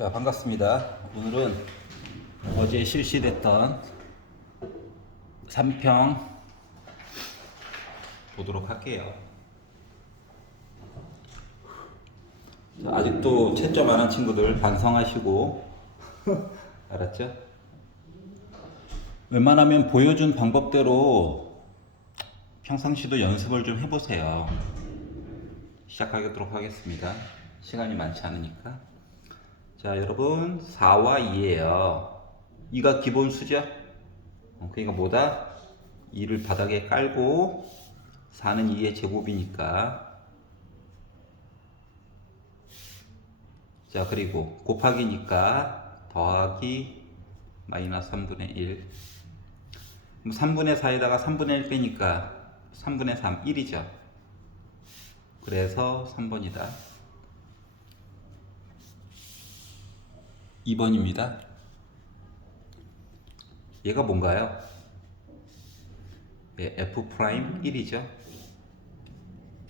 자, 반갑습니다. 오늘은 어제 실시됐던 3평 보도록 할게요. 자, 아직도 채점 안 한 친구들 반성하시고 알았죠? 웬만하면 보여준 방법대로 평상시도 연습을 좀 해보세요. 시작하도록 하겠습니다. 시간이 많지 않으니까. 자, 여러분 4와 2예요. 2가 기본 수죠? 그러니까 뭐다? 2를 바닥에 깔고 4는 2의 제곱이니까. 자, 그리고 곱하기니까 더하기 마이너스 3분의 1. 3분의 4에다가 3분의 1 빼니까 3분의 3, 1이죠. 그래서 3번이다. 2번입니다. 얘가 뭔가요? 예, F 프라임 1이죠.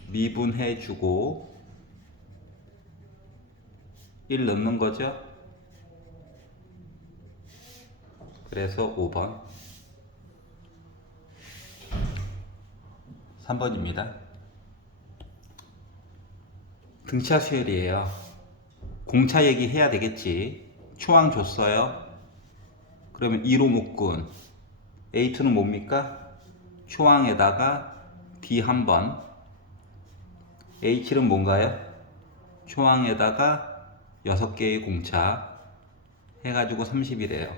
미분해 주고 1 넣는 거죠. 그래서 5번. 3번입니다. 등차 수열이에요. 공차 얘기해야 되겠지. 초항 줬어요. 그러면 2로 묶은 A2는 뭡니까? 초항에다가 D 한 번. H7은 뭔가요? 초항에다가 6개의 공차 해가지고 30이래요.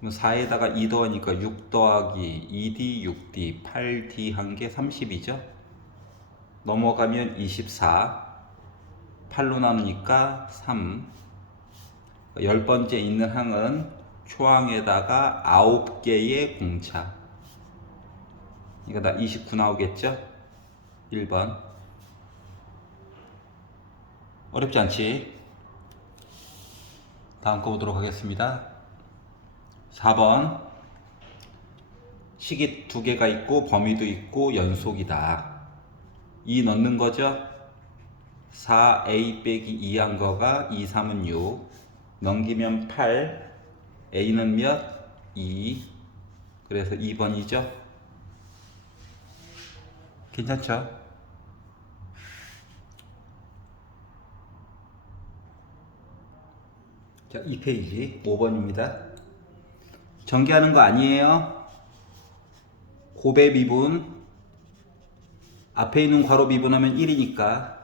그럼 4에다가 2 더하니까 6 더하기 2D, 6D, 8D 한 게 30이죠? 넘어가면 24. 8로 나누니까 3. 10번째 있는 항은 초항에다가 9개의 공차. 이거 다 29 나오겠죠? 1번. 어렵지 않지? 다음 거 보도록 하겠습니다. 4번. 식이 2개가 있고 범위도 있고 연속이다. 2 넣는 거죠? 4a 빼기 2 한 거가 2, 3은 6. 넘기면 8. a는 몇? 2. 그래서 2번이죠? 괜찮죠? 자, 2페이지 5번입니다. 전개하는 거 아니에요. 곱의 미분. 앞에 있는 괄호 미분하면 1이니까.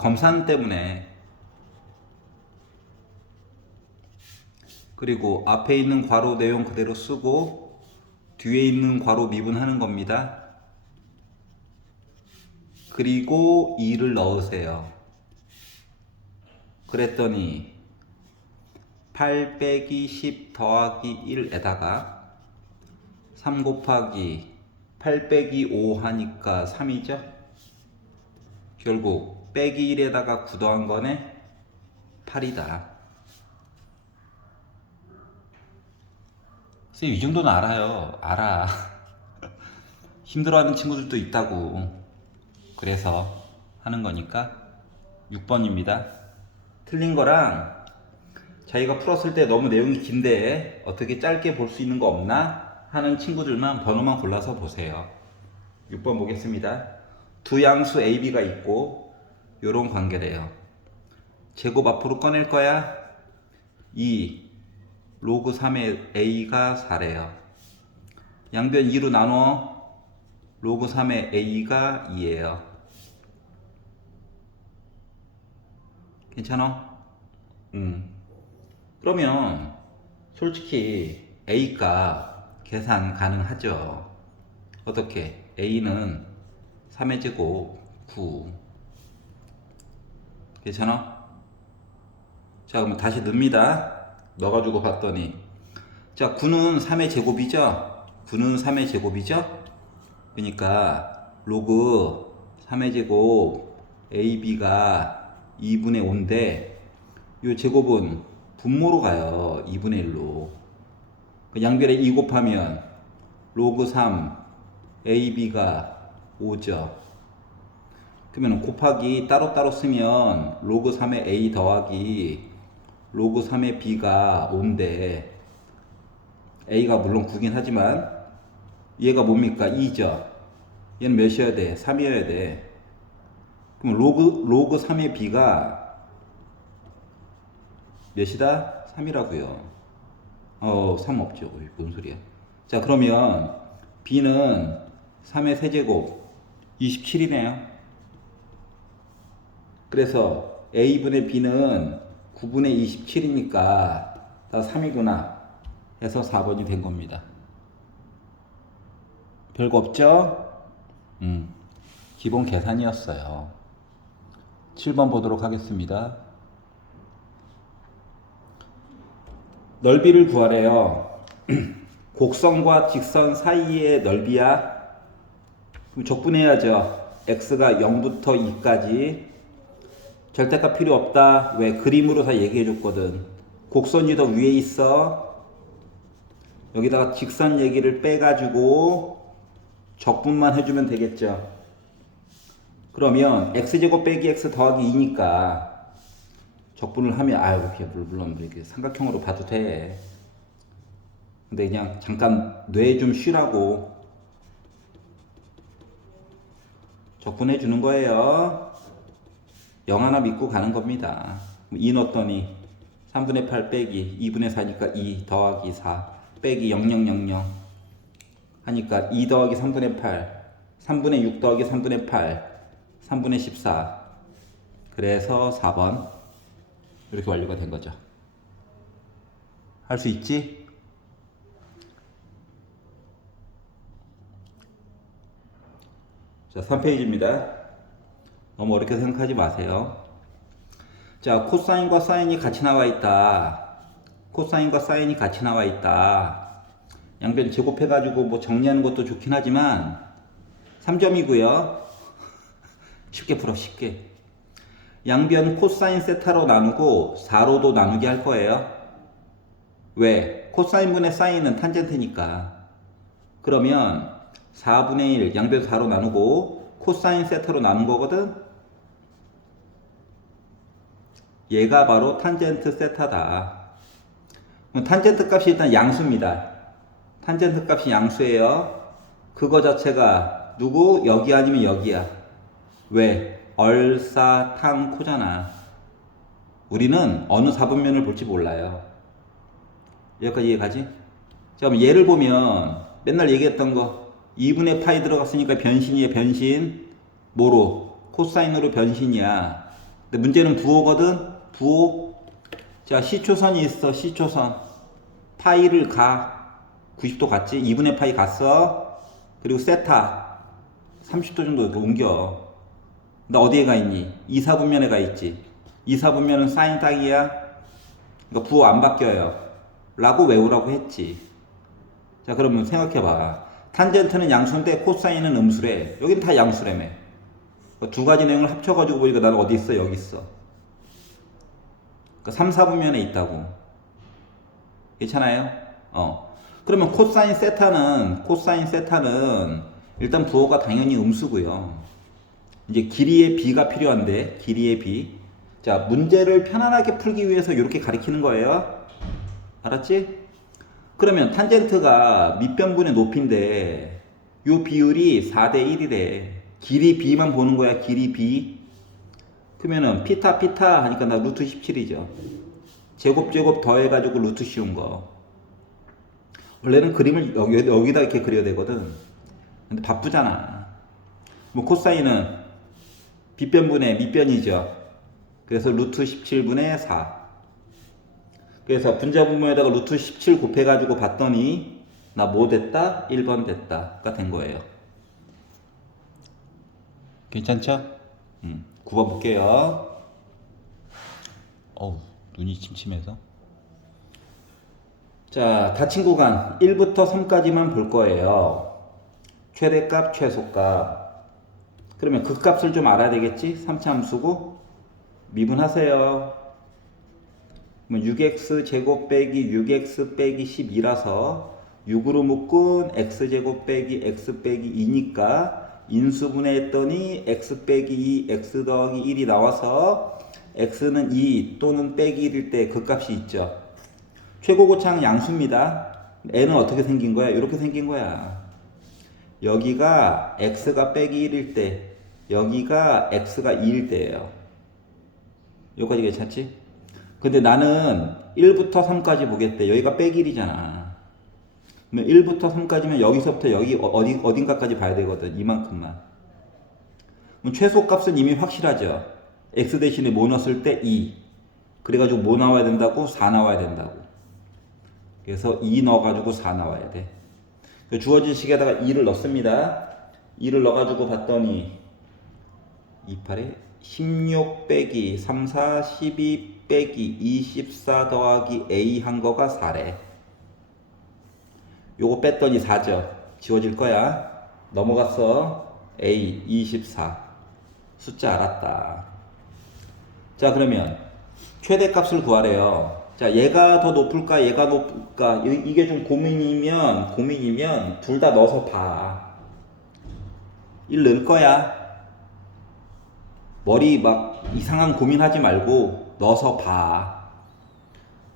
검산 때문에. 그리고 앞에 있는 괄호 내용 그대로 쓰고 뒤에 있는 괄호 미분하는 겁니다. 그리고 2를 넣으세요. 그랬더니 8 빼기 10 더하기 1에다가 3 곱하기 8 빼기 5 하니까 3이죠. 결국 빼기 1에다가 9 더한 거네 8이다. 쌤, 이 정도는 알아요. 알아. 힘들어하는 친구들도 있다고. 그래서 하는 거니까 6번입니다. 틀린 거랑 자기가 풀었을 때 너무 내용이 긴데 어떻게 짧게 볼 수 있는 거 없나 하는 친구들만 번호만 골라서 보세요. 6번 보겠습니다. 두 양수 A, B가 있고 요런 관계래요. 제곱 앞으로 꺼낼 거야. 2 로그 3의 A가 4래요. 양변 2로 나눠. 로그 3의 A가 2예요. 괜찮아? 그러면 솔직히 A값 계산 가능하죠. 어떻게? A는 3의 제곱 9. 괜찮아? 자, 그럼 다시 넣습니다. 넣어가지고 봤더니 자, 9는 3의 제곱이죠? 9는 3의 제곱이죠? 그러니까 로그 3의 제곱 AB가 2분의 5인데 이 제곱은 분모로 가요. 2분의 1로. 양변에 2 곱하면 로그 3 AB가 5죠. 그러면 곱하기 따로따로 쓰면 로그 3의 a 더하기 로그 3의 b가 5인데 a가 물론 9긴 하지만 얘가 뭡니까? 2죠. 얘는 몇이어야 돼? 3이어야 돼. 그럼 로그 3의 b가 몇이다? 3이라고요. 3 없죠. 뭔 소리야. 자, 그러면 b는 3의 세제곱 27이네요. 그래서 a분의 b는 9분의 27이니까 다 3이구나 해서 4번이 된 겁니다. 별거 없죠? 기본 계산이었어요. 7번 보도록 하겠습니다. 넓이를 구하래요. 곡선과 직선 사이의 넓이야. 그럼 적분해야죠. x가 0부터 2까지. 절대값 필요 없다. 왜? 그림으로 다 얘기해 줬거든. 곡선이 더 위에 있어. 여기다가 직선 얘기를 빼가지고 적분만 해주면 되겠죠. 그러면 x제곱 빼기 x 더하기 2니까 적분을 하면 물론 이렇게 삼각형으로 봐도 돼. 근데 그냥 잠깐 뇌 좀 쉬라고 적분해 주는 거예요. 0 하나 믿고 가는 겁니다. 2 넣었더니 3분의 8 빼기 2분의 4니까 2 더하기 4 빼기 0000 하니까 2 더하기 3분의 8 3분의 6 더하기 3분의 8 3분의 14 그래서 4번 이렇게 완료가 된 거죠. 할 수 있지? 자, 3페이지입니다. 너무 어렵게 생각하지 마세요. 자, 코사인과 사인이 같이 나와 있다. 코사인과 사인이 같이 나와 있다. 양변 제곱해가지고 뭐 정리하는 것도 좋긴 하지만 3점이고요. 쉽게 풀어, 쉽게. 양변 코사인 세타로 나누고 4로도 나누게 할 거예요. 왜? 코사인분의 사인은 탄젠트니까. 그러면 4분의 1 양변 4로 나누고 코사인 세타로 나눈 거거든. 얘가 바로 탄젠트 세타다. 탄젠트 값이 일단 양수입니다. 탄젠트 값이 양수예요. 그거 자체가 누구? 여기 아니면 여기야. 왜? 얼사탕코잖아. 우리는 어느 사분면을 볼지 몰라요. 여기까지 이해가지? 자, 그럼 얘를 보면 맨날 얘기했던 거 2분의 파이 들어갔으니까 변신이에요. 변신. 뭐로? 코사인으로 변신이야. 근데 문제는 부호거든. 부호. 자, 시초선이 있어. 시초선. 파이를 가. 90도 갔지? 2분의 파이 갔어. 그리고 세타. 30도 정도 이렇게 옮겨. 나 어디에 가 있니? 2사분면에 가 있지. 2사분면은 사인 딱이야. 그러니까 부호 안 바뀌어요. 라고 외우라고 했지. 자, 그러면 생각해봐. 탄젠트는 양수인데 코사인은 음수래. 여긴 다 양수래며. 그러니까 두 가지 내용을 합쳐가지고 보니까 나는 어디 있어? 여기 있어. 그러니까 3, 4분면에 있다고. 괜찮아요? 그러면 코사인 세타는 일단 부호가 당연히 음수고요. 이제 길이의 b가 필요한데, 길이의 b. 자, 문제를 편안하게 풀기 위해서 이렇게 가리키는 거예요. 알았지? 그러면 탄젠트가 밑변분의 높이인데 요 비율이 4대 1이래. 길이 b만 보는 거야. 길이 b. 그러면은 피타 하니까 나 루트 17이죠. 제곱 더해가지고 루트 씌운 거. 원래는 그림을 여기다 이렇게 그려야 되거든. 근데 바쁘잖아. 뭐 코사인은 빗변분의 밑변이죠. 그래서 루트 17분의 4. 그래서 분자분모에다가 루트 17 곱해가지고 봤더니 나 뭐 됐다? 1번 됐다가 된 거예요. 괜찮죠? 9번 볼게요. 눈이 침침해서. 자, 닫힌 구간 1부터 3까지만 볼 거예요. 최대값, 최소값. 그러면 그 값을 좀 알아야 되겠지? 3차 함수고 미분하세요. 6x 제곱 빼기 6x 빼기 12라서 6으로 묶은 x제곱 빼기 x 빼기 2니까 인수분해 했더니 x 빼기 2, x 더하기 1이 나와서 x는 2 또는 빼기 1일 때 그 값이 있죠. 최고고차항 양수입니다. n은 어떻게 생긴 거야? 이렇게 생긴 거야. 여기가 x가 빼기 1일 때, 여기가 x가 2일 때예요. 여기까지 괜찮지? 근데 나는 1부터 3까지 보겠대. 여기가 빼기 1이잖아. 그러면 1부터 3까지면 여기서부터 여기 어딘가까지 봐야 되거든. 이만큼만. 그럼 최소값은 이미 확실하죠. x 대신에 뭐 넣었을 때 2. 그래가지고 뭐 나와야 된다고? 4 나와야 된다고. 그래서 2 넣어가지고 4 나와야 돼. 주어진 식에다가 2를 넣습니다. 2를 넣어가지고 봤더니 28에 16 빼기 3, 4, 12 빼기 24 더하기 a 한 거가 4래. 요거 뺐더니 4죠. 지워질 거야. 넘어갔어. a 24. 숫자 알았다. 자, 그러면 최대값을 구하래요. 자, 얘가 더 높을까 얘가 높을까 이게 좀 고민이면 둘 다 넣어서 봐. 1 넣을 거야. 머리 막 이상한 고민하지 말고 넣어서 봐.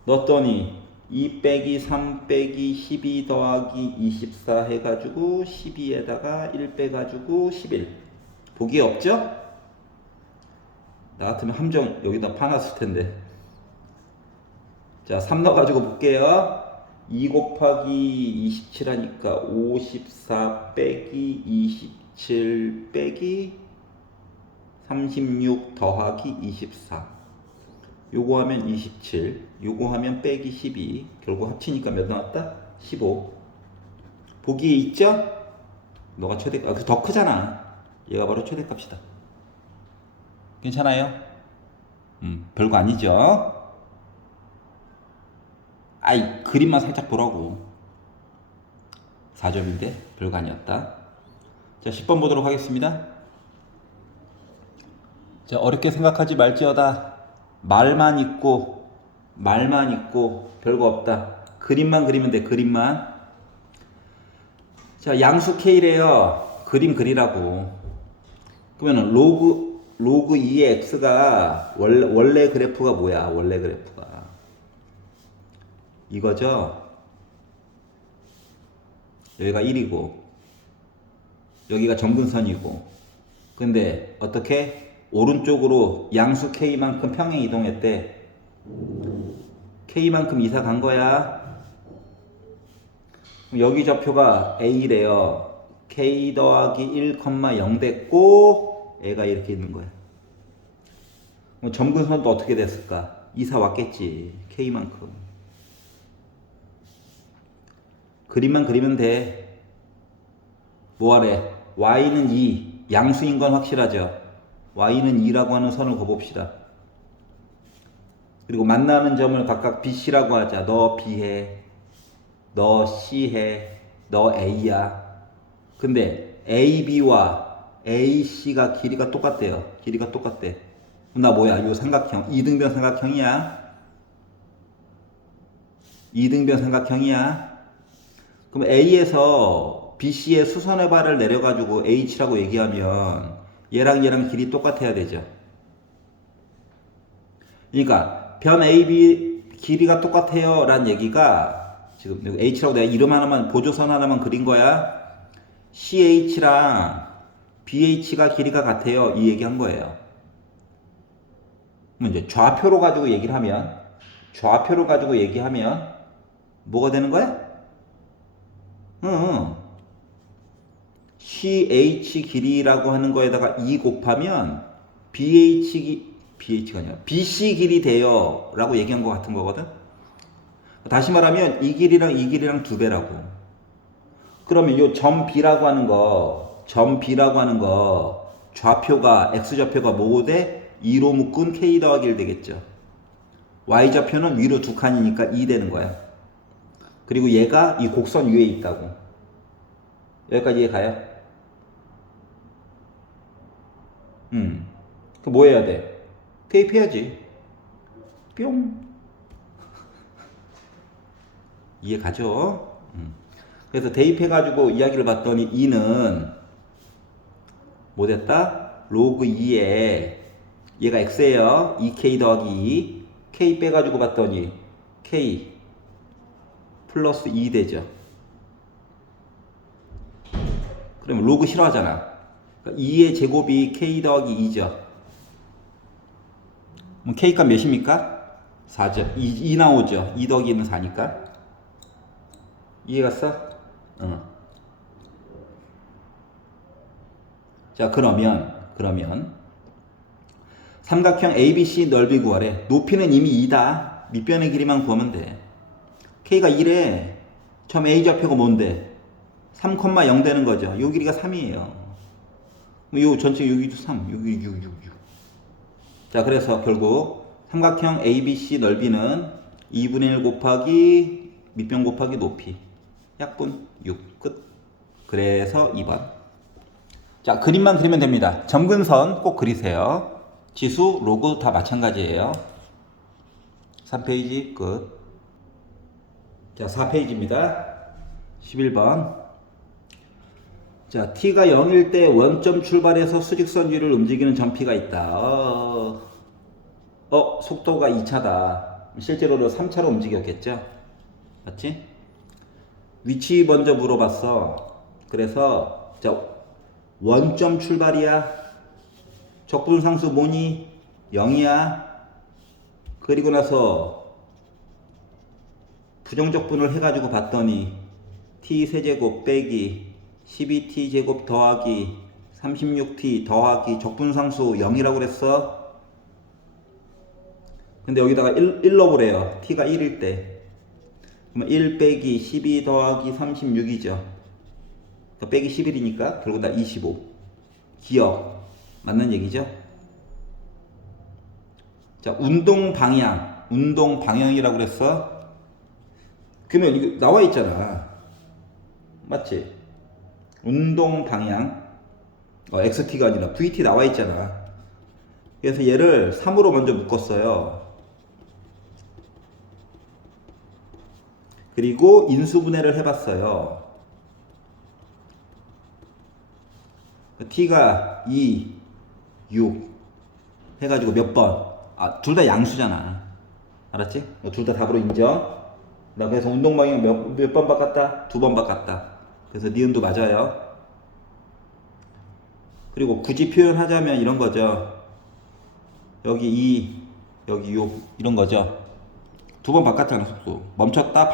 넣었더니 2 빼기 3 빼기 12 더하기 24 해가지고 12에다가 1 빼가지고 11. 보기 없죠? 나 같으면 함정 여기다 파놨을 텐데. 자, 3 넣어가지고 볼게요. 2 곱하기 27 하니까 54 빼기 27 빼기 36 더하기 24. 요거 하면 27, 요거 하면 빼기 12. 결국 합치니까 몇 나왔다? 15. 보기에 있죠? 너가 최대, 더 크잖아. 얘가 바로 최대값이다. 괜찮아요? 별거 아니죠? 아이, 그림만 살짝 보라고. 4점인데 별거 아니었다. 자, 10번 보도록 하겠습니다. 자, 어렵게 생각하지 말지어다. 말만 있고 별거 없다. 그림만 그리면 돼. 그림만. 자, 양수 K래요. 그림 그리라고. 그러면 로그 2의 x가 원래 그래프가 뭐야? 원래 그래프가 이거죠. 여기가 1이고 여기가 점근선이고. 근데 어떻게? 오른쪽으로 양수 K만큼 평행 이동했대. K만큼 이사 간 거야. 여기 좌표가 A래요. K 더하기 1,0 됐고 애가 이렇게 있는 거야. 점근선도 어떻게 됐을까? 이사 왔겠지. K만큼. 그림만 그리면 돼. 뭐하래? Y는 2. 양수인 건 확실하죠. y는 2라고 하는 선을 그어봅시다. 그리고 만나는 점을 각각 BC라고 하자. 너 B해, 너 C해, 너 A야. 근데 AB와 AC가 길이가 똑같대요. 길이가 똑같대. 나 뭐야? 요 삼각형, 이등변 삼각형이야. 이등변 삼각형이야. 그럼 A에서 BC의 수선의 발을 내려가지고 H라고 얘기하면 얘랑 길이 똑같아야 되죠. 그러니까 변 AB 길이가 똑같아요 라는 얘기가 지금 H라고 내가 이름 하나만 보조선 하나만 그린 거야. CH랑 BH가 길이가 같아요 이 얘기 한 거예요. 그럼 이제 좌표로 가지고 얘기를 하면 뭐가 되는 거야? CH 길이라고 하는 거에다가 2 곱하면 BH가 아니라 BC 길이 돼요 라고 얘기한 것 같은 거거든. 다시 말하면 이 길이랑 2배라고. 그러면 요 점 B라고 하는 거 좌표가 X좌표가 뭐고 돼? 2로 묶은 K 더하기 1 되겠죠. Y좌표는 위로 두 칸이니까 2 되는 거야. 그리고 얘가 이 곡선 위에 있다고. 여기까지 이해 가요? 그 뭐 해야 돼? 대입해야지. 뿅. 이해 가죠? 그래서 대입해가지고 이야기를 봤더니 2는 뭐 됐다? 로그 2에 얘가 x예요. 2k 더하기 2 k 빼가지고 봤더니 k 플러스 2 되죠. 그러면 로그 싫어하잖아. 그러니까 2의 제곱이 k 더하기 2죠. 그럼 k 값 몇입니까? 4죠. 2 나오죠. 2 더하기 2는 4니까. 이해갔어? 자, 그러면 삼각형 ABC 넓이 구하래. 높이는 이미 2다. 밑변의 길이만 구하면 돼. K가 1에 처음 A 좌표가 뭔데? 3,0 되는 거죠. 요 길이가 3이에요. 요 전체 여기도 3, 여기 6. 자, 그래서 결국 삼각형 ABC 넓이는 2분의 1 곱하기 밑변 곱하기 높이 약분 6 끝. 그래서 2번. 자, 그림만 그리면 됩니다. 점근선 꼭 그리세요. 지수, 로그 다 마찬가지예요. 3페이지 끝. 자, 4페이지입니다. 11번. 자, t가 0일 때 원점 출발해서 수직선 위를 움직이는 점피가 있다. 속도가 2차다. 실제로는 3차로 움직였겠죠? 맞지? 위치 먼저 물어봤어. 그래서 자, 원점 출발이야. 적분상수 뭐니? 0이야. 그리고 나서 부정적분을 해가지고 봤더니 t 세제곱 빼기 12t 제곱 더하기 36t 더하기 적분상수 0이라고 그랬어. 근데 여기다가 1 넣으래요. t가 1일 때. 그러면 1 빼기 12 더하기 36이죠. 그러니까 빼기 11이니까 결국 다 25. 기억. 맞는 얘기죠? 자, 운동 방향이라고 그랬어. 그러면 이거 나와 있잖아. 맞지? 운동 방향. XT가 아니라 VT 나와 있잖아. 그래서 얘를 3으로 먼저 묶었어요. 그리고 인수분해를 해봤어요. T가 2, 6 해가지고 몇 번? 둘 다 양수잖아. 알았지? 둘 다 답으로 인정. 나 그래서 운동 방향 몇 번 바꿨다? 2번 바꿨다. 그래서 니은도 맞아요. 그리고 굳이 표현하자면 이런 거죠. 여기 2, 여기 6 이런 거죠. 2번 바꿨잖아. 속도. 멈췄다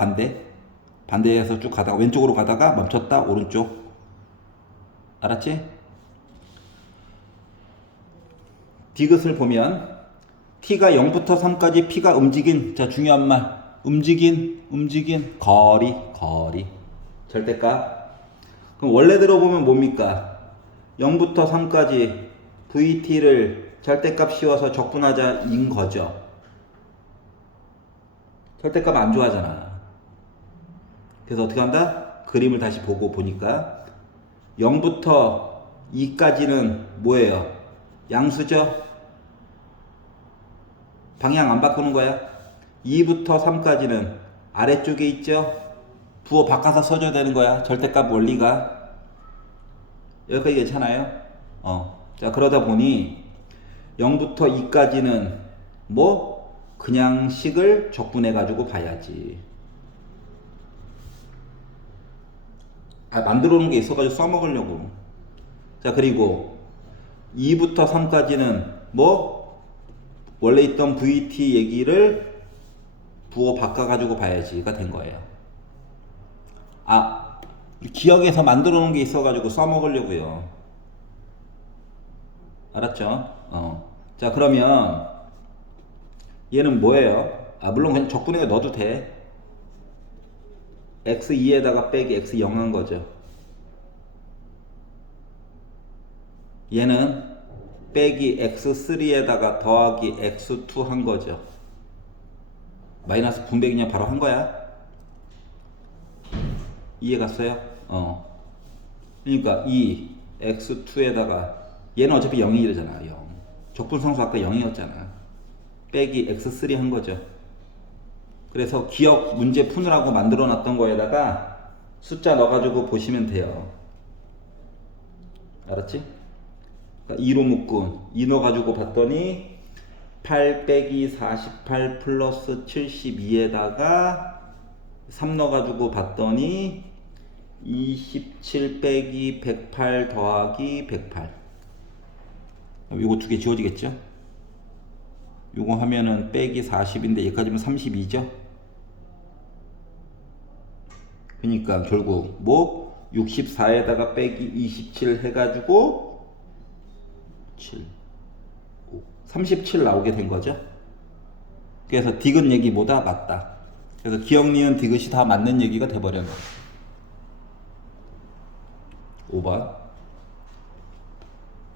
반대에서 쭉 가다가 왼쪽으로 가다가 멈췄다 오른쪽. 알았지? 디귿을 보면 t가 0부터 3까지 p가 움직인, 자 중요한 말, 움직인 거리 절대값. 그럼 원래대로 보면 뭡니까? 0부터 3까지 vt를 절대값 씌워서 적분하자 인 거죠. 절대값 안 좋아하잖아. 그래서 어떻게 한다? 그림을 다시 보니까 0부터 2까지는 뭐예요? 양수죠? 방향 안 바꾸는 거야. 2부터 3까지는 아래쪽에 있죠? 부호 바꿔서 써줘야 되는 거야. 절대값 원리가. 여기까지 괜찮아요? 자, 그러다 보니 0부터 2까지는 뭐? 그냥 식을 적분해가지고 봐야지. 만들어 놓은 게 있어가지고 써먹으려고. 자, 그리고 2부터 3까지는 뭐? 원래 있던 VT 얘기를 부호 바꿔가지고 봐야지가 된 거예요. 기억에서 만들어 놓은 게 있어가지고 써먹으려고요. 알았죠? 자, 그러면 얘는 뭐예요? 물론 그냥 적분해가 넣어도 돼. x2에다가 빼기 x0 한 거죠. 얘는 빼기 x3에다가 더하기 x2 한 거죠. 마이너스 분배 그냥 바로 한 거야. 이해 갔어요? 그러니까 이 x2에다가 얘는 어차피 0이잖아. 0. 적분상수 아까 0이었잖아. 빼기 x3 한 거죠. 그래서 기억 문제 푸느라고 만들어 놨던 거에다가 숫자 넣어가지고 보시면 돼요. 알았지? 2로 묶은 2 넣어가지고 봤더니 8 빼기 48 플러스 72에다가 3 넣어가지고 봤더니 27 빼기 108 더하기 108. 요거 두 개 지워지겠죠? 요거 하면은 빼기 40인데 여기까지면 32죠? 그러니까 결국 뭐 64에다가 빼기 27 해가지고 7, 5, 37 나오게 된 거죠. 그래서 디귿 얘기보다 맞다. 그래서 기억, 니은, 디귿이 다 맞는 얘기가 돼버렸네. 5번.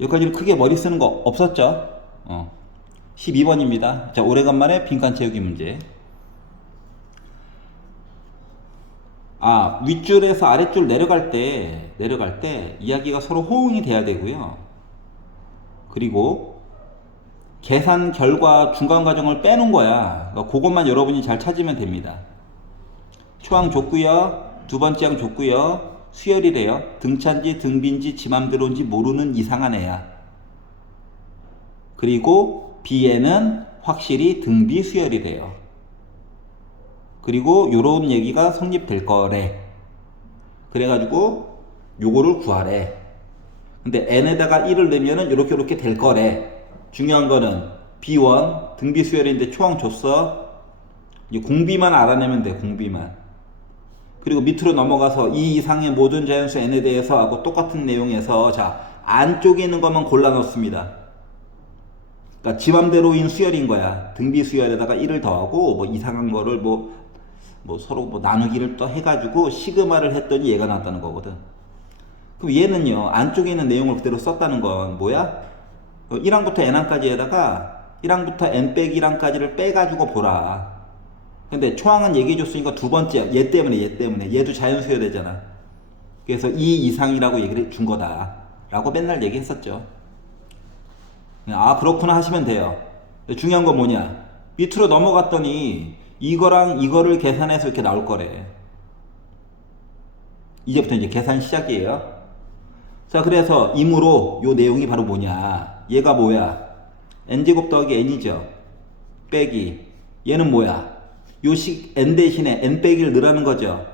여기까지는 크게 머리 쓰는 거 없었죠? 12번입니다. 자, 오래간만에 빈칸 채우기 문제. 윗줄에서 아랫줄 내려갈 때 이야기가 서로 호응이 돼야 되고요. 그리고 계산 결과 중간 과정을 빼놓은 거야. 그러니까 그것만 여러분이 잘 찾으면 됩니다. 초항 줬고요. 두 번째 항 줬고요. 수열이래요. 등차인지 등비인지 지 맘대로인지 모르는 이상한 애야. 그리고 B에는 확실히 등비 수열이래요. 그리고 요런 얘기가 성립될 거래. 그래가지고 요거를 구하래. 근데 n에다가 1을 넣으면은 요렇게 될 거래. 중요한 거는 B1 등비 수열인데 초항 줬어. 이제 공비만 알아내면 돼. 공비만. 그리고 밑으로 넘어가서 이 이상의 모든 자연수 n에 대해서 하고 똑같은 내용에서 자 안쪽에 있는 것만 골라 넣습니다. 그러니까 지 맘대로인 수열인 거야. 등비 수열에다가 1을 더하고 뭐 이상한 거를 뭐 서로 뭐 나누기를 또 해가지고 시그마를 했더니 얘가 나왔다는 거거든. 그럼 얘는요 안쪽에 있는 내용을 그대로 썼다는 건 뭐야? 1항부터 n항까지에다가 1항부터 n 빼기 1항까지를 빼가지고 보라. 근데 초항은 얘기해줬으니까 두 번째 얘 때문에 얘도 자연수여야 되잖아. 그래서 2 이상이라고 얘기를 준 거다 라고 맨날 얘기했었죠. 그렇구나 하시면 돼요. 중요한 건 뭐냐, 밑으로 넘어갔더니 이거랑 이거를 계산해서 이렇게 나올 거래. 이제부터 이제 계산 시작이에요. 자, 그래서 이므로 요 내용이 바로 뭐냐, 얘가 뭐야, n제곱 더하기 n이죠. 빼기 얘는 뭐야, 요식 n 대신에 n 빼기를 넣으라는 거죠.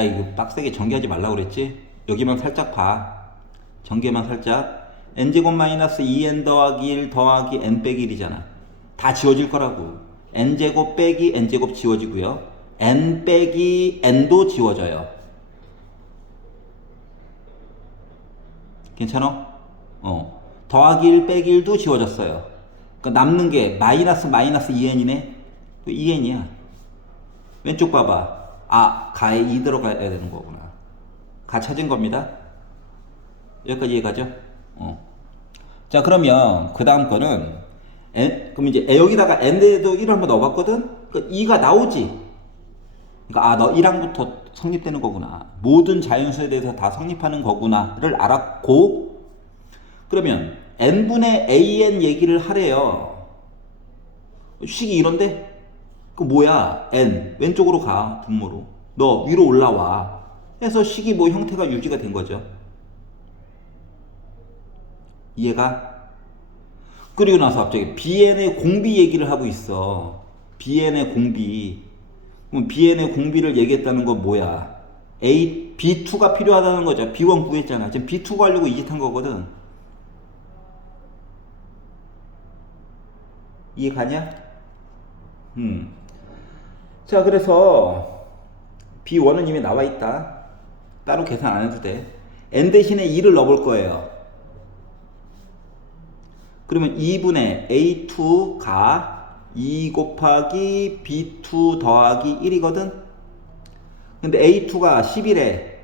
이거 빡세게 전개하지 말라고 그랬지. 여기만 살짝 봐. 전개만 살짝. n제곱 마이너스 2n 더하기 1 더하기 n 빼기 1이잖아. 다 지워질 거라고. n제곱 빼기 n제곱 지워지고요. n 빼기 n도 지워져요. 괜찮아? 더하기 1 빼기 1도 지워졌어요. 그러니까 남는 게 마이너스 2n이네. 2n이야. 왼쪽 봐봐. 가에 2 들어가야 되는 거구나. 가 찾은 겁니다. 여기까지 이해가죠? 자, 그러면 그 다음 거는 그럼 이제 여기다가 n에도 1을 한번 넣어봤거든? 그 2가 나오지? 그러니까 너 1항부터 성립되는 거구나. 모든 자연수에 대해서 다 성립하는 거구나를 알았고, 그러면 n분의 an 얘기를 하래요. 식이 이런데? 그 뭐야? n 왼쪽으로 가. 분모로 너 위로 올라와 해서 식이 뭐 형태가 유지가 된 거죠. 이해가? 그리고 나서 갑자기 bn의 공비 얘기를 하고 있어. bn의 공비. 그럼 bn의 공비를 얘기했다는 건 뭐야? b2가 필요하다는 거죠. b1 구했잖아. 지금 b2 구하려고 이 짓 한 거거든. 이해 가냐? 자, 그래서 b1은 이미 나와 있다. 따로 계산 안 해도 돼. n 대신에 2를 넣어볼 거예요. 그러면 2분의 a2가 2 곱하기 b2 더하기 1이거든. 근데 a2가 11에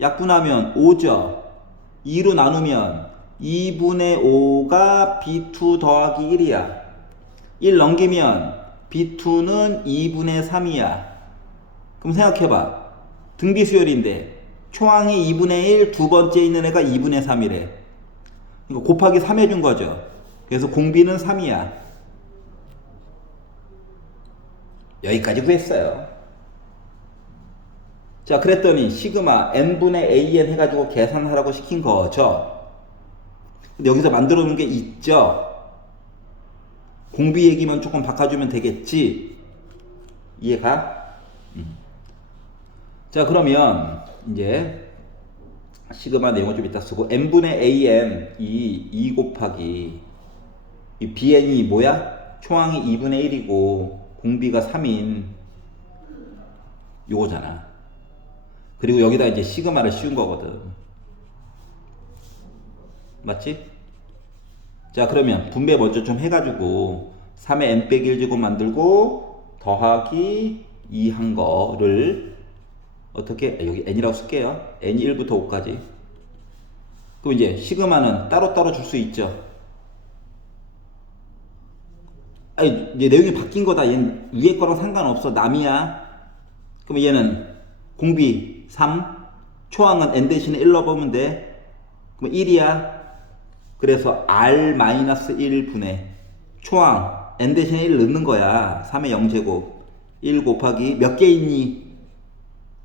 약분하면 5죠. 2로 나누면 2분의 5가 b2 더하기 1이야. 1 넘기면 b2는 2분의 3이야. 그럼 생각해봐. 등비수열인데 초항이 2분의 1, 두 번째 있는 애가 2분의 3이래. 그러니까 곱하기 3 해준 거죠. 그래서 공비는 3이야. 여기까지 구했어요. 자, 그랬더니 시그마 n분의 an 해가지고 계산하라고 시킨 거죠. 근데 여기서 만들어 놓은 게 있죠. 공비 얘기만 조금 바꿔주면 되겠지. 이해가? 자, 그러면 이제 시그마 내용을 좀 이따 쓰고 n분의 an 이 곱하기 이 bn이 뭐야? 초항이 2분의 1이고 공비가 3인 요거잖아. 그리고 여기다 이제 시그마를 씌운 거거든. 맞지? 자, 그러면 분배 먼저 좀 해가지고 3의 n 빼기 1제곱 만들고 더하기 2 한 거를 어떻게 여기 n이라고 쓸게요. n이 1부터 5까지. 그럼 이제 시그마는 따로따로 줄 수 있죠. 아니, 이제 내용이 바뀐 거다. 얘는 위에 거랑 상관없어. 남이야. 그럼 얘는 공비 3, 초항은 n 대신에 1 넣어보면 돼. 그럼 1이야. 그래서 r-1분의 초항 n 대신에 1 넣는 거야. 3의 0제곱 1 곱하기 몇 개 있니?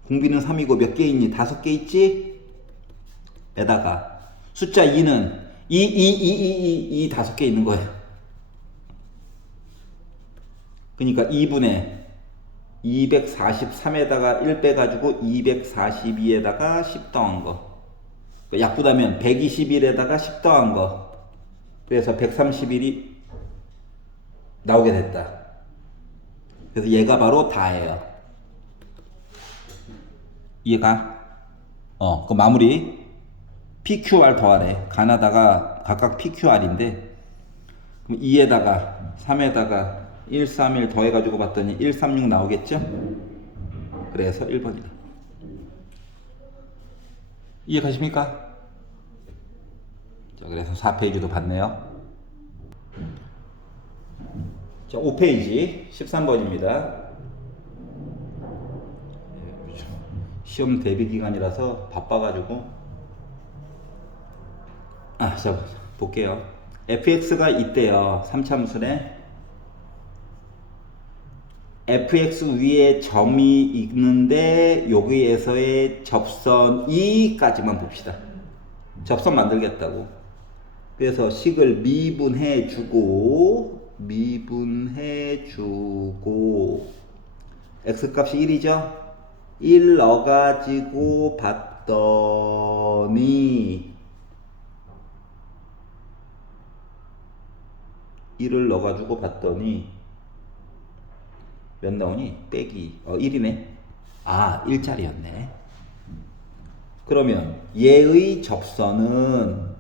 공비는 3이고 몇 개 있니? 5개 있지? 에다가 숫자 2는 2 5개 있는 거야. 그러니까 2분의 243에다가 1 빼가지고 242에다가 10 더한 거. 약분하면 121에다가 10 더한 거. 그래서 131이 나오게 됐다. 그래서 얘가 바로 다예요. 이해가? 그 마무리. PQR 더하래. 가나다가 각각 PQR인데, 그럼 2에다가 3에다가 131 더해가지고 봤더니 136 나오겠죠? 그래서 1번이다. 이해가십니까? 자, 그래서 4페이지도 봤네요. 자, 5페이지 13번입니다. 시험 대비 기간이라서 바빠가지고 자, 볼게요. fx가 있대요. 3차함수네. fx 위에 점이 있는데 여기에서의 접선 E까지만 봅시다. 접선 만들겠다고. 그래서 식을 미분해 주고 x값이 1이죠? 1 넣어가지고 봤더니 1을 넣어가지고 봤더니 몇 나오니? 빼기 1이네. 1짜리였네. 그러면 얘의 접선은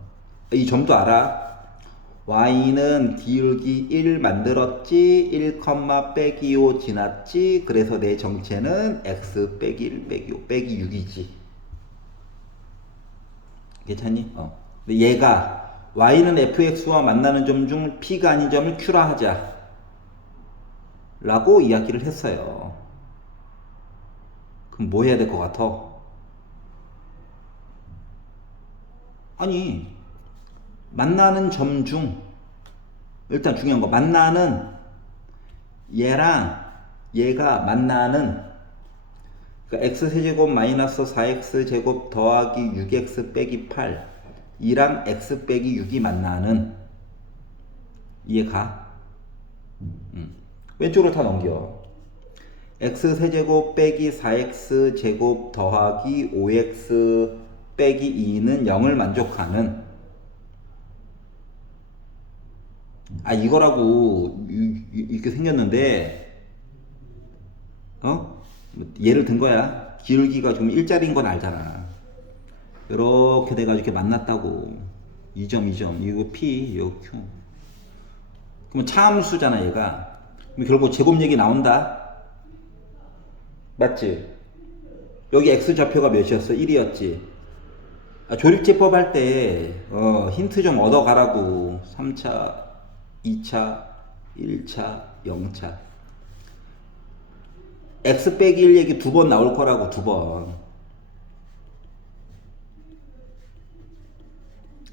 이 점도 알아. y는 기울기 1 만들었지. 1, 빼기 5 지났지. 그래서 내 정체는 x 빼기 1 빼기 5 빼기 6이지. 괜찮니? 근데 얘가 y는 fx와 만나는 점 중 p가 아닌 점을 q라 하자 라고 이야기를 했어요. 그럼 뭐 해야 될 것 같아? 아니, 만나는 점 중 일단 중요한 거, 만나는 얘랑 얘가 만나는, 그러니까 x세제곱 마이너스 4x제곱 더하기 6x 빼기 8 이랑 x 빼기 6이 만나는, 이해가? 왼쪽으로 다 넘겨. x세제곱 빼기 4x제곱 더하기 5x 빼기 2는 0을 만족하는, 이거라고 이렇게 생겼는데 예를 든 거야. 기울기가 지금 1짜리인 건 알잖아. 이렇게 돼가지고 이렇게 만났다고. 2점 이거 P 이거 Q. 그러면 차함수잖아 얘가. 그럼 결국 제곱 얘기 나온다. 맞지? 여기 X좌표가 몇이었어? 1이었지. 조립제법 할 때 힌트 좀 얻어가라고. 3차 2차 1차 0차 x 빼기 1 얘기 2번 나올 거라고. 2번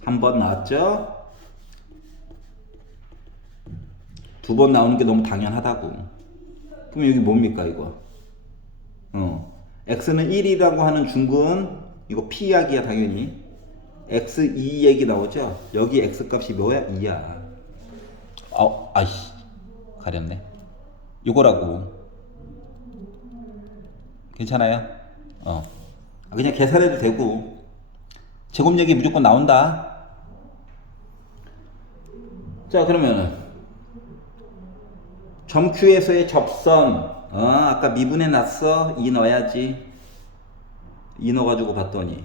한 번 나왔죠? 2번 나오는 게 너무 당연하다고. 그럼 여기 뭡니까 이거? x는 1이라고 하는 중근, 이거 p 약이야 당연히. x 2 얘기 나오죠? 여기 x 값이 뭐야? 2야. 아이씨 가렸네. 이거라고. 괜찮아요? 그냥 계산해도 되고. 제곱력이 무조건 나온다. 자, 그러면은 점 Q에서의 접선, 아까 미분해 놨어. 2 넣어야지. 2 넣어가지고 봤더니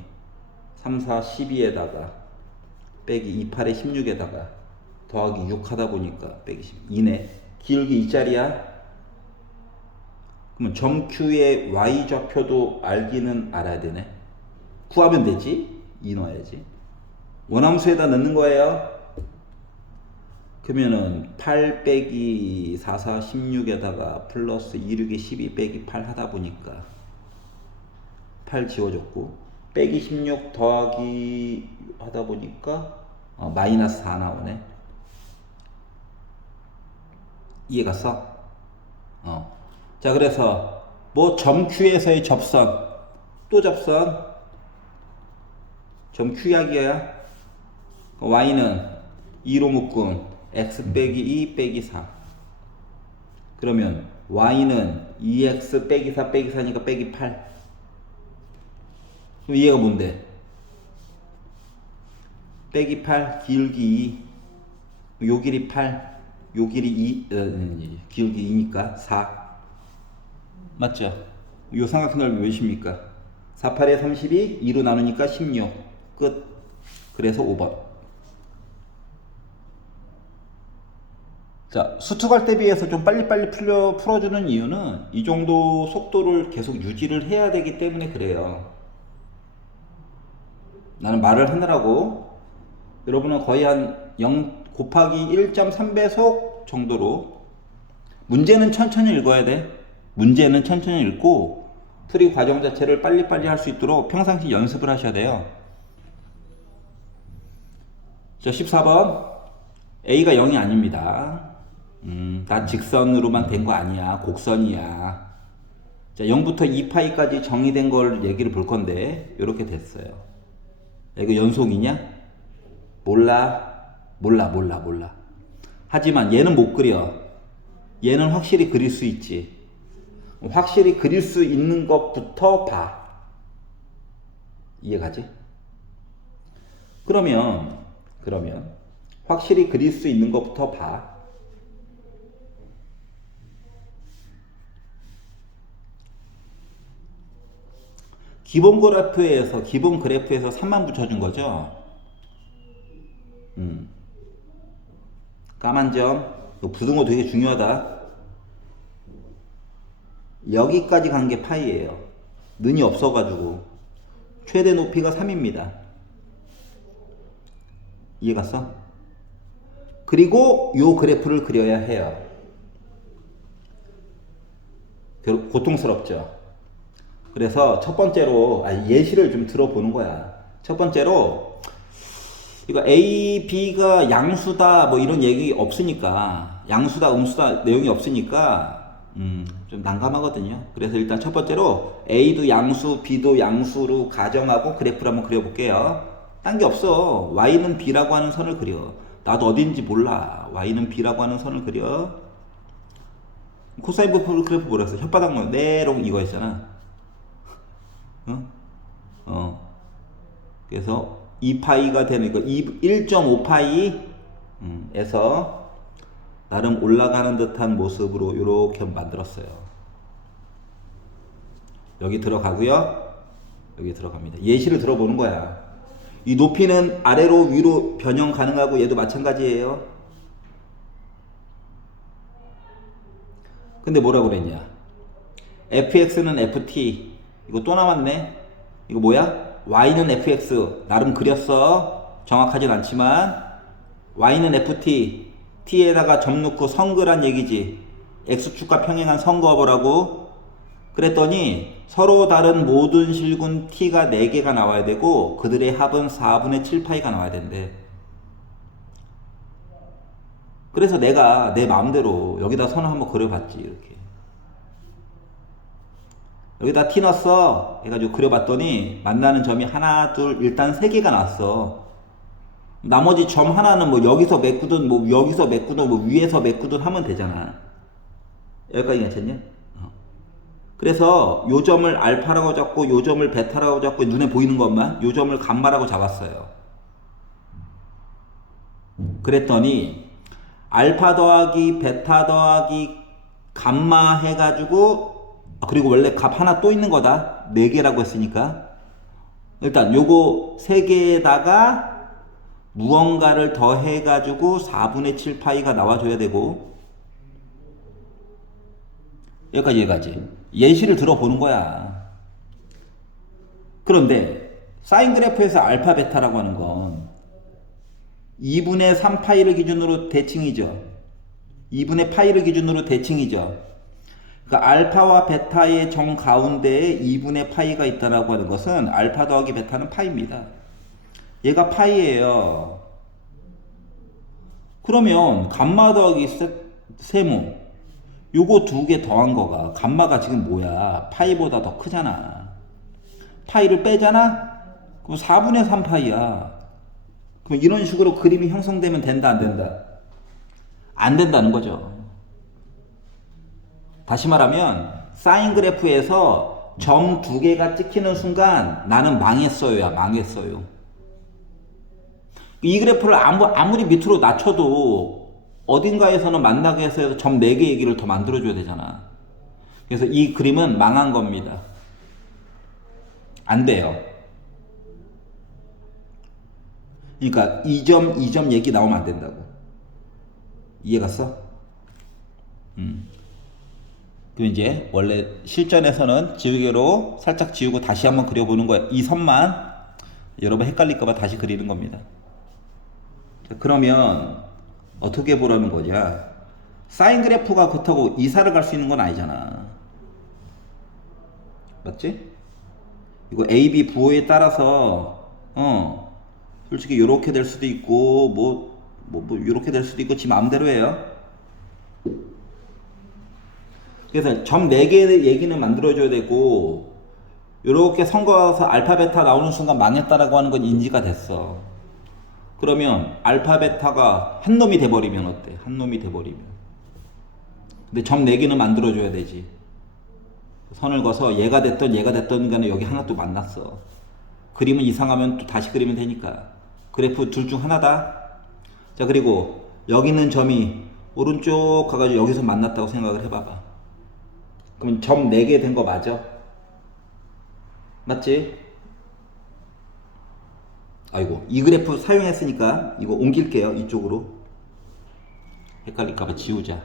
3, 4, 12에다가 빼기 2, 8에 16에다가 더하기 6 하다 보니까 빼기 2네. 기울기 2짜리야. 그러면 점 Q의 Y좌표도 알기는 알아야 되네. 구하면 되지. 2 넣어야지. 원함수에다 넣는 거예요. 그러면은 8 빼기 4, 4, 16에다가 플러스 2, 6에 12 빼기 8 하다 보니까 8 지워졌고 빼기 16 더하기 하다 보니까 마이너스 4 나오네. 이해갔어? 자, 그래서 뭐 점 Q에서의 접선, 또 접선, 점 Q약이야. Y는 2로 묶은 x 빼기 2 빼기 4. 그러면 Y는 2x 빼기 4 빼기 4니까 빼기 8. 그럼 얘가 뭔데? 빼기 8 기울기 2. 요 길이 8, 요 길이 2, 기울기 2니까 4. 맞죠? 요 삼각형넓이 몇입니까? 4, 8에 32, 2로 나누니까 16. 끝. 그래서 5번. 자, 수특할 때 비해서 좀 빨리빨리 풀어주는 이유는 이 정도 속도를 계속 유지를 해야 되기 때문에 그래요. 나는 말을 하느라고 여러분은 거의 한 0 곱하기 1.3배속 정도로 문제는 천천히 읽어야 돼. 문제는 천천히 읽고 풀이 과정 자체를 빨리빨리 할 수 있도록 평상시 연습을 하셔야 돼요. 자, 14번. A가 0이 아닙니다. 다 직선으로만 된 거 아니야. 곡선이야. 자, 0부터 2파이까지 정의된 걸 얘기를 볼 건데 이렇게 됐어요. 야, 이거 연속이냐? 몰라. 하지만 얘는 못 그려. 얘는 확실히 그릴 수 있지. 확실히 그릴 수 있는 것부터 봐. 이해가지? 그러면 확실히 그릴 수 있는 것부터 봐. 기본 그래프에서 3만 붙여준 거죠. 까만 점, 부등호 되게 중요하다. 여기까지 간 게 파이예요. 는이 없어가지고 최대 높이가 3입니다. 이해갔어? 그리고 요 그래프를 그려야 해요. 고통스럽죠? 그래서 첫 번째로 예시를 좀 들어보는 거야. 첫 번째로 이거 A, B가 양수다 뭐 이런 얘기 없으니까, 양수다 음수다 내용이 없으니까 좀 난감하거든요. 그래서 일단 첫 번째로 A도 양수, B도 양수로 가정하고 그래프를 한번 그려볼게요. 딴 게 없어. Y는 B라고 하는 선을 그려. 나도 어딘지 몰라. Y는 B라고 하는 선을 그려. 코사인 그래프 뭐라 했어? 혓바닥 모양 네롱 이거 있잖아. 그래서 2파이가 되는 거 1.5파이 에서 나름 올라가는 듯한 모습으로 이렇게 만들었어요. 여기 들어가고요. 여기 들어갑니다. 예시를 들어보는 거야. 이 높이는 아래로 위로 변형 가능하고 얘도 마찬가지예요. 근데 뭐라고 그랬냐? fx는 ft. 이거 또 나왔네. 이거 뭐야? y는 fx. 나름 그렸어. 정확하진 않지만 y는 ft. t에다가 점 넣고 선 그란 얘기지. x축과 평행한 선 그어보라고. 그랬더니 서로 다른 모든 실군 t가 4개가 나와야 되고 그들의 합은 4분의 7파이가 나와야 된대. 그래서 내가 내 마음대로 여기다 선을 한번 그려봤지. 이렇게 여기다 T 넣었어 해가지고 그려봤더니 만나는 점이 하나 둘 일단 세 개가 나왔어. 나머지 점 하나는 뭐 여기서 메꾸든 뭐 여기서 메꾸든 뭐 위에서 메꾸든 하면 되잖아. 여기까지 괜찮냐? 그래서 요 점을 알파라고 잡고 요 점을 베타라고 잡고 눈에 보이는 것만 요 점을 감마라고 잡았어요. 그랬더니 알파 더하기 베타 더하기 감마 해가지고 그리고 원래 값 하나 또 있는 거다. 4개라고 했으니까 일단 요거 3개에다가 무언가를 더해가지고 4분의 7 파이가 나와줘야 되고 여기까지 예시를 들어보는 거야. 그런데 사인 그래프에서 알파 베타라고 하는 건 2분의 3 파이를 기준으로 대칭이죠. 2분의 파이를 기준으로 대칭이죠. 그러니까 알파와 베타의 정 가운데에 2분의 파이가 있다라고 하는 것은 알파 더하기 베타는 파이입니다. 얘가 파이예요. 그러면 감마 더하기 세모 요거 2개 더한 거가 감마가 지금 뭐야? 파이보다 더 크잖아. 파이를 빼잖아? 그럼 4분의 3 파이야. 그럼 이런 식으로 그림이 형성되면 된다 안 된다? 안 된다는 거죠. 다시 말하면 사인 그래프에서 점 2개가 찍히는 순간 나는 망했어요야 망했어요. 이 그래프를 아무리 밑으로 낮춰도 어딘가에서는 만나게 해서 점 4개 얘기를 더 만들어줘야 되잖아. 그래서 이 그림은 망한 겁니다. 안 돼요. 그러니까 2점 얘기 나오면 안 된다고. 이해갔어? 그럼 이제 원래 실전에서는 지우개로 살짝 지우고 다시 한번 그려보는 거야. 이 선만 여러분 헷갈릴까봐 다시 그리는 겁니다. 자, 그러면 어떻게 보라는 거냐? 사인 그래프가 그렇다고 이사를 갈 수 있는 건 아니잖아. 맞지? 이거 A, B 부호에 따라서 솔직히 이렇게 될 수도 있고 뭐 이렇게 될 수도 있고 지 마음대로 해요. 그래서 점 4개의 얘기는 만들어줘야 되고 이렇게 선거에서 알파 베타 나오는 순간 망했다라고 하는 건 인지가 됐어. 그러면 알파 베타가 한 놈이 돼버리면 어때? 한 놈이 돼버리면. 근데 점 4개는 만들어줘야 되지. 선을 그어서 얘가 됐던 간에 여기 하나 또 만났어. 그림은 이상하면 또 다시 그리면 되니까. 그래프 둘 중 하나다. 자, 그리고 여기 있는 점이 오른쪽 가가지고 여기서 만났다고 생각을 해봐봐. 그럼 점 4개 된 거 맞아? 맞지? 아이고, 이 그래프 사용했으니까 이거 옮길게요. 이쪽으로. 헷갈릴까봐 지우자.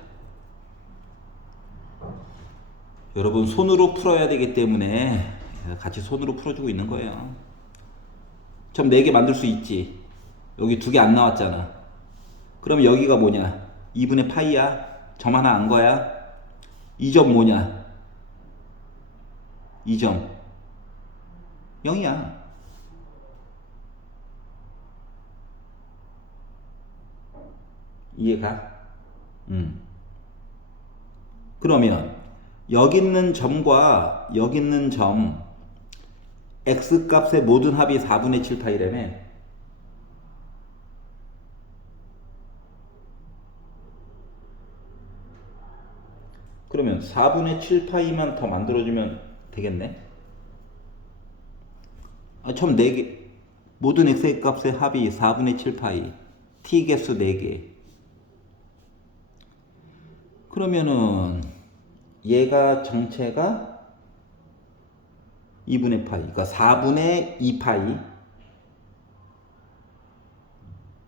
여러분 손으로 풀어야 되기 때문에 같이 손으로 풀어주고 있는 거예요. 점 4개 만들 수 있지. 여기 2개 안 나왔잖아. 그럼 여기가 뭐냐? 2분의 파이야. 점 하나 안 거야. 이 점 뭐냐? 2점 0이야. 이해가? 그러면 여기 있는 점과 여기 있는 점 x 값의 모든 합이 4분의 7 파이라며. 그러면 4분의 7 파이만 더 만들어주면 되겠네. 점 4개 모든 x의 값의 합이 4분의 7 파이 t 개수 4개. 그러면은 얘가 정체가 2분의 파이, 그러니까 4분의 2 파이.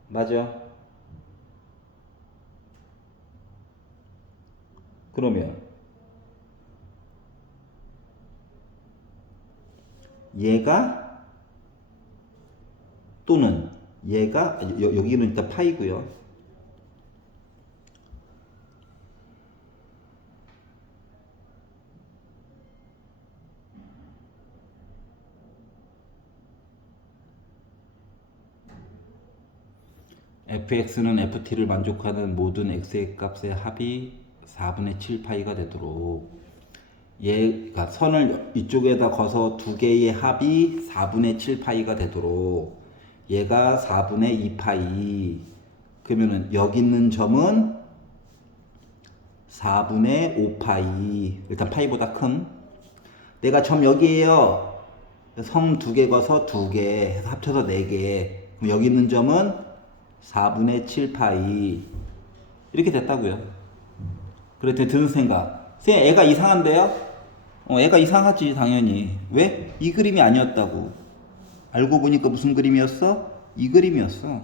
맞아? 그러면 얘가 또는 얘가 여기는 일단 파이고요. fx는 ft를 만족하는 모든 x의 값의 합이 4분의 7 파이가 되도록 얘가 선을 이쪽에다 거서 두 개의 합이 4분의 7 파이가 되도록 얘가 4분의 2 파이. 그러면은 여기 있는 점은 4분의 5 파이. 일단 파이보다 큰. 내가 점 여기에요. 성 두 개 거서 두 개 해서 합쳐서 4개. 그럼 여기 있는 점은 4분의 7 파이. 이렇게 됐다고요. 그랬더니 드는 생각. 선생님 애가 이상한데요? 애가 이상하지 당연히. 왜? 이 그림이 아니었다고. 알고 보니까 무슨 그림이었어? 이 그림이었어.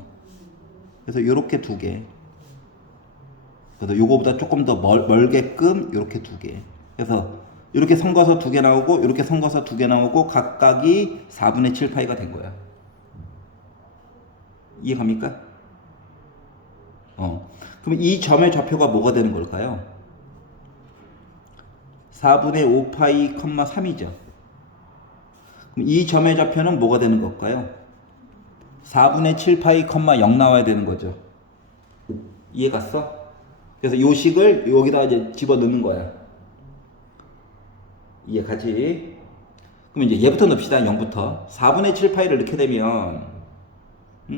그래서 요렇게 두 개. 그래서 요거보다 조금 더 멀게끔 요렇게 두 개. 그래서 이렇게 선거서 두 개 나오고 이렇게 선거서 두 개 나오고 각각이 4분의 7 파이가 된 거야. 이해 갑니까? 그럼 이 점의 좌표가 뭐가 되는 걸까요? 4분의 5 파이, 3이죠. 그럼 이 점의 좌표는 뭐가 되는 걸까요? 4분의 7 파이, 0 나와야 되는 거죠. 이해 갔어? 그래서 요 식을 여기다 이제 집어 넣는 거야. 이해 가지? 그럼 이제 얘부터 넣읍시다. 0부터. 4분의 7 파이를 넣게 되면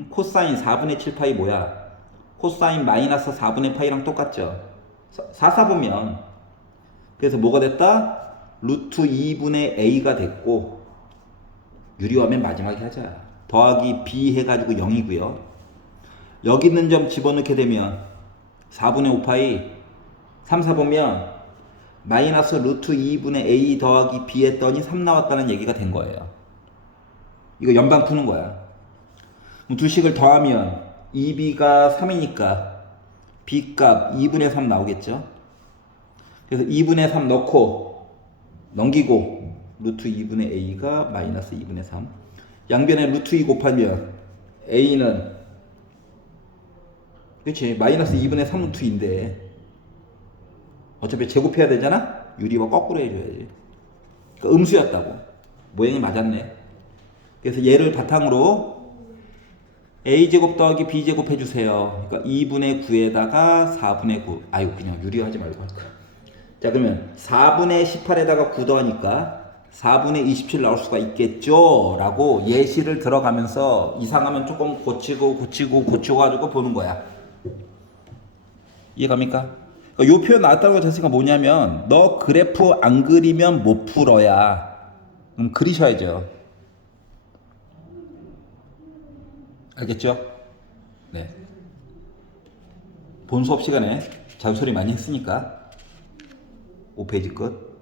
코사인 4분의 7 파이 뭐야? 코사인 마이너스 4분의 파이랑 똑같죠. 4 보면 그래서 뭐가 됐다? 루트 2분의 a가 됐고 유리화면 마지막에 하자. 더하기 b 해가지고 0이고요. 여기 있는 점 집어넣게 되면 4분의 5 파이 3, 4 보면 마이너스 루트 2분의 a 더하기 b 했더니 3 나왔다는 얘기가 된 거예요. 이거 연방 푸는 거야. 그럼 두 식을 더하면 2b가 3이니까 b 값 2분의 3 나오겠죠. 그래서 2분의 3 넣고 넘기고 루트 2분의 a가 마이너스 2분의 3. 양변에 루트 2 곱하면 a는 그렇지 마이너스 2분의 3 루트 2인데 어차피 제곱해야 되잖아. 유리와 거꾸로 해줘야지. 그러니까 음수였다고. 모양이 맞았네. 그래서 얘를 바탕으로 a제곱 더하기 b제곱 해주세요. 그러니까 2분의 9에다가 4분의 9. 아유 그냥 유리하지 말고 할까. 자 그러면 4분의 18에다가 9 더하니까 4분의 27 나올 수가 있겠죠 라고 예시를 들어가면서 이상하면 조금 고치고 가지고 보는 거야. 이해갑니까? 그러니까 요 표현 나왔다는 거 자체가 뭐냐면 너 그래프 안 그리면 못 풀어야. 그럼 그리셔야죠. 알겠죠? 네. 본 수업 시간에 잔소리 많이 했으니까 5페이지 끝.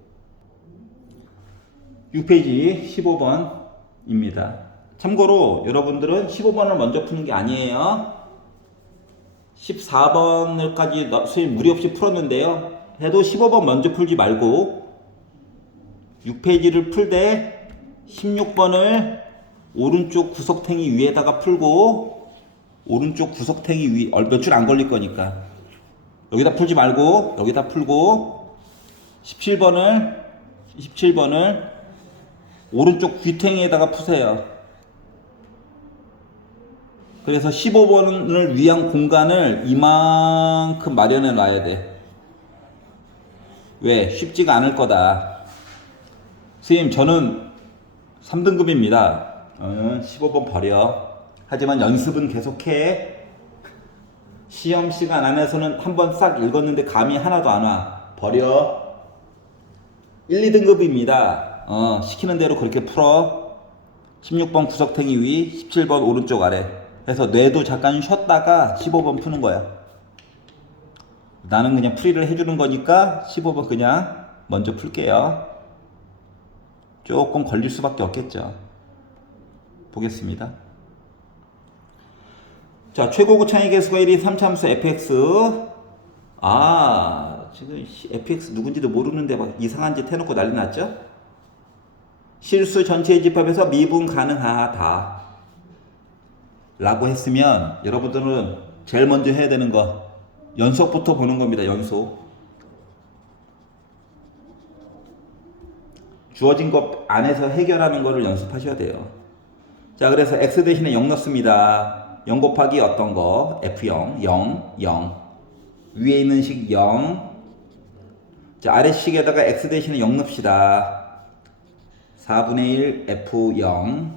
6페이지 15번입니다. 참고로 여러분들은 15번을 먼저 푸는 게 아니에요. 14번을까지 선생님 무리 없이 풀었는데요. 해도 15번 먼저 풀지 말고 6페이지를 풀 때 16번을 오른쪽 구석탱이 위에다가 풀고 오른쪽 구석탱이 위 몇 줄 안 걸릴 거니까 여기다 풀지 말고 여기다 풀고 17번을 오른쪽 귀탱이에다가 푸세요. 그래서 15번을 위한 공간을 이만큼 마련해 놔야 돼. 왜? 쉽지가 않을 거다. 선생님 저는 3등급입니다. 15번 버려. 하지만 연습은 계속해. 시험 시간 안에서는 한번 싹 읽었는데 감이 하나도 안 와. 버려. 1, 2등급입니다. 시키는 대로 그렇게 풀어. 16번 구석탱이 위, 17번 오른쪽 아래. 해서 뇌도 잠깐 쉬었다가 15번 푸는 거야. 나는 그냥 풀이를 해주는 거니까 15번 그냥 먼저 풀게요. 조금 걸릴 수밖에 없겠죠. 보겠습니다. 자, 최고고 창의 개수가 1인 3참수 fx. 지금 fx 누군지도 모르는데 막 이상한 짓 해놓고 난리 났죠? 실수 전체의 집합에서 미분 가능하다 라고 했으면 여러분들은 제일 먼저 해야 되는 거 연속부터 보는 겁니다. 연속. 주어진 것 안에서 해결하는 거를 연습하셔야 돼요. 자, 그래서 x 대신에 0 넣습니다. 0 곱하기 어떤 거? f0, 0. 위에 있는 식 0. 자, 아래 식에다가 x 대신에 0 넣읍시다. 4분의 1 F0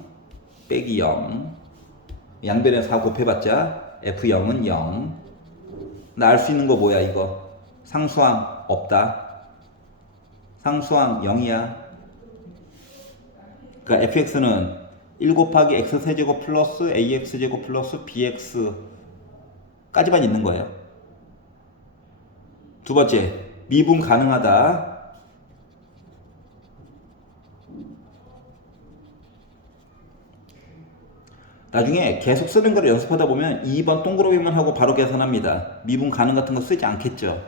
빼기 0 양변에 4 곱해봤자 F0은 0. 나 알 수 있는 거 뭐야 이거? 상수항 없다. 상수항 0이야. 그러니까 fx는 1 곱하기 x 세제곱 플러스 ax 제곱 플러스 bx 까지만 있는 거예요. 두 번째, 미분 가능하다. 나중에 계속 쓰는 거를 연습하다 보면 2번 동그라미만 하고 바로 계산합니다. 미분 가능 같은 거 쓰지 않겠죠.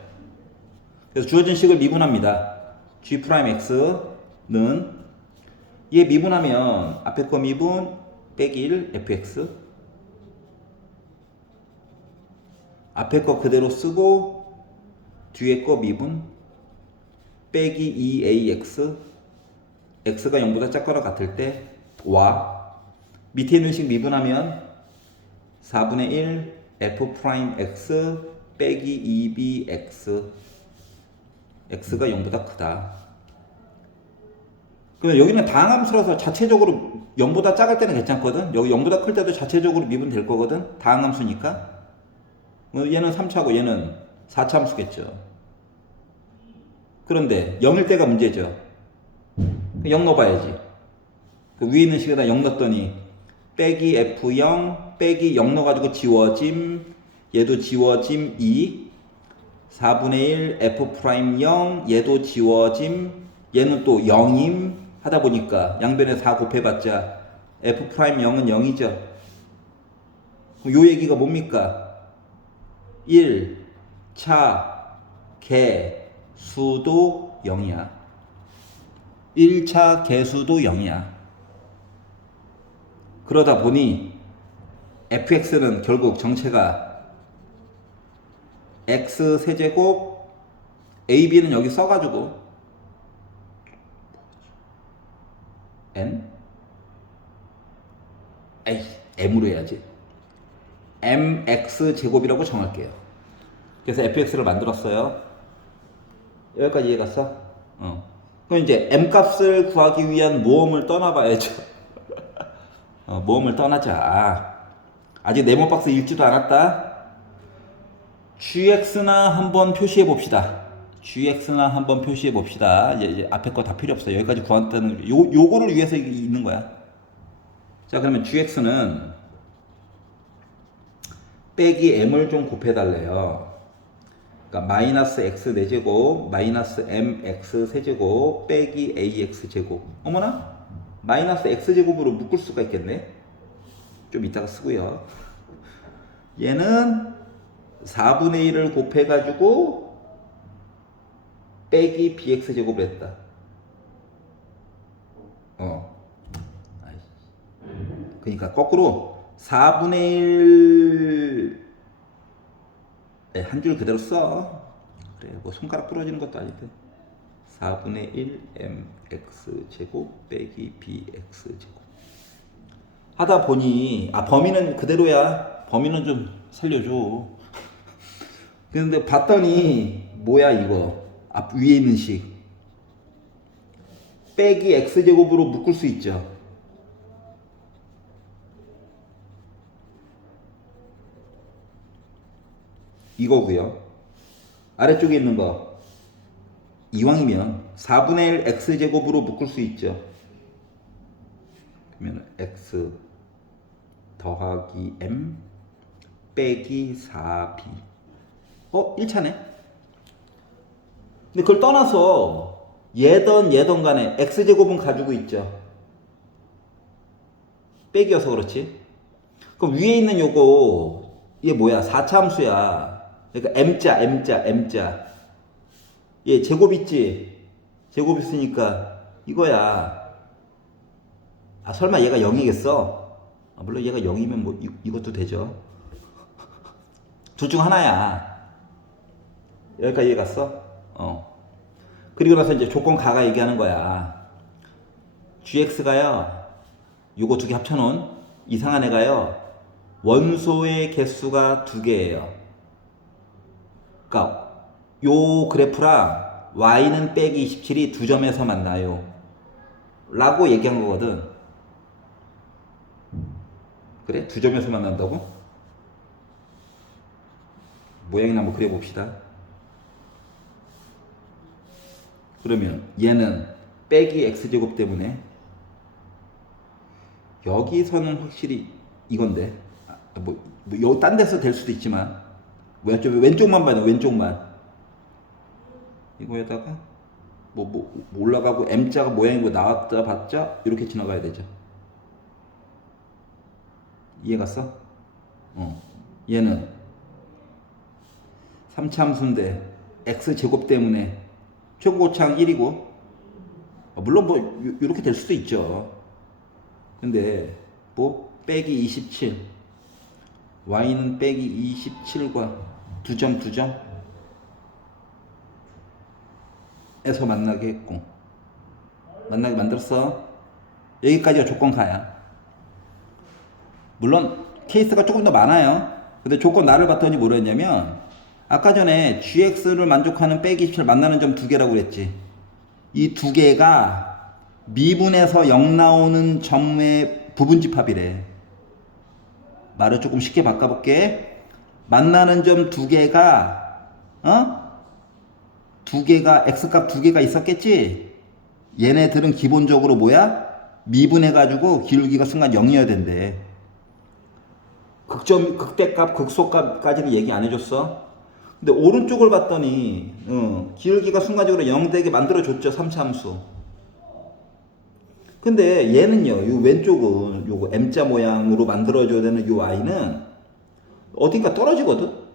그래서 주어진 식을 미분합니다. g'x는 얘 미분하면 앞에 거 미분 빼기 1 fx 앞에 거 그대로 쓰고 뒤에 거 미분 빼기 2ax x가 0보다 작거나 같을 때 와 밑에 있는 식 미분하면 4분의 1 f'x 빼기 2bx x가 0보다 크다. 그러면 여기는 다항함수라서 자체적으로 0보다 작을 때는 괜찮거든. 여기 0보다 클 때도 자체적으로 미분될 거거든. 다항함수니까. 얘는 3차고 얘는 4차 함수겠죠. 그런데 0일 때가 문제죠. 0 넣어봐야지. 그 위에 있는 식에다 0 넣었더니 빼기 f0 빼기 0 넣어가지고 지워짐 얘도 지워짐 2 4분의 1 f'0 얘도 지워짐 얘는 또 0임 하다 보니까 양변에 4 곱해봤자 f'0은 0이죠. 그럼 요 얘기가 뭡니까? 1 차 개수도 0이야. 1차 개수도 0이야. 그러다 보니 fx는 결국 정체가 x 세제곱 ab는 여기 써가지고 n? 에이 m으로 해야지. mx 제곱이라고 정할게요. 그래서 fx를 만들었어요. 여기까지 이해갔어? 그럼 이제 m 값을 구하기 위한 모험을 떠나봐야죠. 모험을 떠나자. 아직 네모박스 읽지도 않았다. gx나 한번 표시해 봅시다. gx나 한번 표시해 봅시다. 이제 앞에 거 다 필요 없어요. 여기까지 구한다는 요거를 위해서 있는 거야. 자, 그러면 gx는 빼기 m을 좀 곱해달래요. 그러니까 마이너스 x 4제곱 마이너스 mx 세제곱 빼기 ax 제곱. 어머나? 마이너스 x제곱으로 묶을 수가 있겠네. 좀 이따가 쓰고요. 얘는 4분의 1을 곱해가지고 빼기 bx제곱을 했다. 그러니까 거꾸로 4분의 1 한 줄 그대로 써. 그래 뭐 손가락 부러지는 것도 아닌데 4분의 1 mx제곱 빼기 bx제곱 하다 보니 범위는 그대로야. 범위는 좀 살려줘. 근데 봤더니 뭐야 이거 앞 위에 있는 식 빼기 x제곱으로 묶을 수 있죠. 이거고요. 아래쪽에 있는 거 이왕이면 4분의 1 x제곱으로 묶을 수 있죠. 그러면 x 더하기 m 빼기 4b 1차네. 근데 그걸 떠나서 얘던 간에 x제곱은 가지고 있죠. 빼기여서 그렇지. 그럼 위에 있는 요거 얘 뭐야? 4차 함수야. 그러니까 m자 얘 제곱 있지? 제곱 있으니까 이거야. 설마 얘가 0이겠어? 물론 얘가 0이면 뭐 이것도 되죠. 둘 중 하나야. 여기까지 이해갔어? 그리고 나서 이제 조건 가가 얘기하는 거야. gx가요 요거 두 개 합쳐놓은 이상한 애가요 원소의 개수가 2개예요. 그러니까 요 그래프랑 y는 빼기 27이 두 점에서 만나요. 라고 얘기한 거거든. 그래? 두 점에서 만난다고? 모양이나 한번 그려봅시다. 그러면 얘는 빼기 x제곱 때문에 여기서는 확실히 이건데 여기 딴 데서 될 수도 있지만 왼쪽만 봐요. 왼쪽만 이거에다가 올라가고 M자가 모양이 나왔다 봤자 이렇게 지나가야 되죠. 이해갔어? 얘는 3차함수인데 x제곱 때문에 최고고차항 1이고 물론 이렇게 될 수도 있죠. 근데 빼기 27 y는 빼기 27과 두 점 에서 만나게 했고 만나게 만들었어. 여기까지가 조건 가야. 물론 케이스가 조금 더 많아요. 근데 조건 나를 봤더니 뭐랬냐면 아까 전에 gx를 만족하는 빼기 27 만나는 점 두 개라고 그랬지. 이 두 개가 미분에서 0 나오는 점의 부분집합이래. 말을 조금 쉽게 바꿔볼게. 만나는 점 두 개가 두 개가 x값 두 개가 있었겠지. 얘네들은 기본적으로 뭐야? 미분해가지고 기울기가 순간 0이어야 된대. 극대값, 극소값까지는 얘기 안 해줬어. 근데 오른쪽을 봤더니 기울기가 순간적으로 0 되게 만들어줬죠. 3차함수. 근데 얘는요. 이 왼쪽은 요거 M자 모양으로 만들어줘야 되는 이 Y는 어딘가 떨어지거든.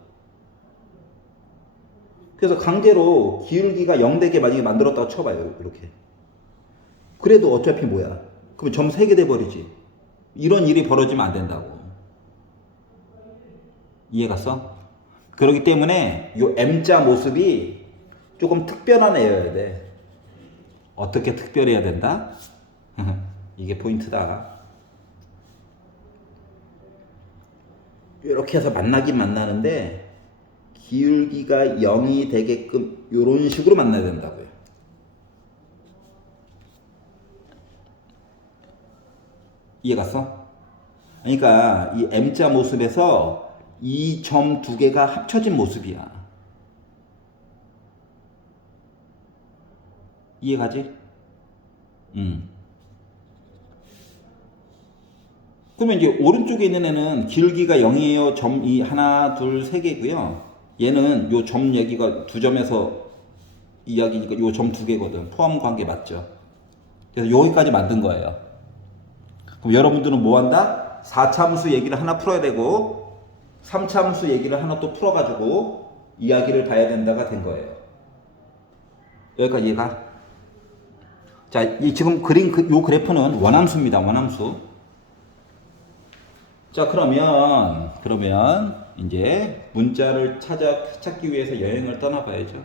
그래서 강제로 기울기가 0 되게 만약에 만들었다고 쳐봐요. 이렇게. 그래도 어차피 뭐야? 그럼 점 3개 돼버리지. 이런 일이 벌어지면 안 된다고. 이해갔어? 그렇기 때문에 요 M자 모습이 조금 특별한 애여야 돼. 어떻게 특별해야 된다? 이게 포인트다. 이렇게 해서 만나긴 만나는데 기울기가 0이 되게끔 이런 식으로 만나야 된다고요. 이해갔어? 그러니까 이 M자 모습에서 이 점 두 개가 합쳐진 모습이야. 이해가지? 그러면 이제 오른쪽에 있는 애는 기울기가 0이에요. 점이 하나, 둘, 세 개고요. 얘는 요 점 얘기가 두 점에서 이야기니까 요 점 두 개거든. 포함 관계 맞죠? 그래서 여기까지 만든 거예요. 그럼 여러분들은 뭐 한다? 4차함수 얘기를 하나 풀어야 되고 3차함수 얘기를 하나 또 풀어가지고 이야기를 봐야 된다가 된 거예요. 여기까지 이해가? 자, 이 지금 그린 요 그래프는 원함수입니다. 원함수. 자, 그러면 이제 문자를 찾기 위해서 여행을 떠나봐야죠.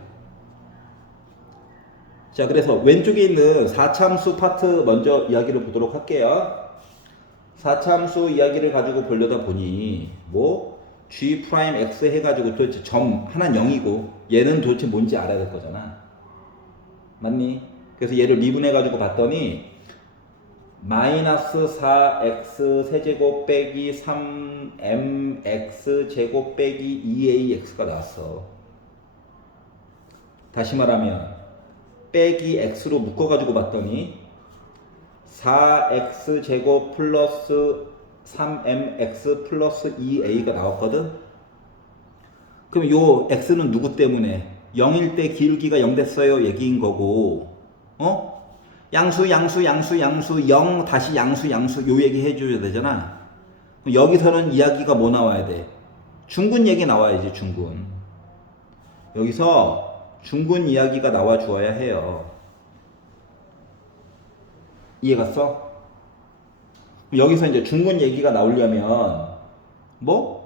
자, 그래서 왼쪽에 있는 4차함수 파트 먼저 이야기를 보도록 할게요. 4차함수 이야기를 가지고 보려다 보니 g 프라임 x 해가지고 도대체 점 하나는 0이고 얘는 도대체 뭔지 알아야 될 거잖아. 맞니? 그래서 얘를 미분해가지고 봤더니 마이너스 4x 세제곱 빼기 3mx 제곱 빼기 2ax가 나왔어. 다시 말하면 빼기 x로 묶어가지고 봤더니 4x 제곱 플러스 3mx 플러스 2a가 나왔거든. 그럼 요 x는 누구 때문에? 0일 때 기울기가 0 됐어요 얘기인 거고 양수 0 다시 양수 요 얘기 해줘야 되잖아. 그럼 여기서는 이야기가 뭐 나와야 돼? 중근 얘기 나와야지. 중근. 여기서 중근 이야기가 나와 주어야 해요. 이해갔어? 여기서 이제 중근 얘기가 나오려면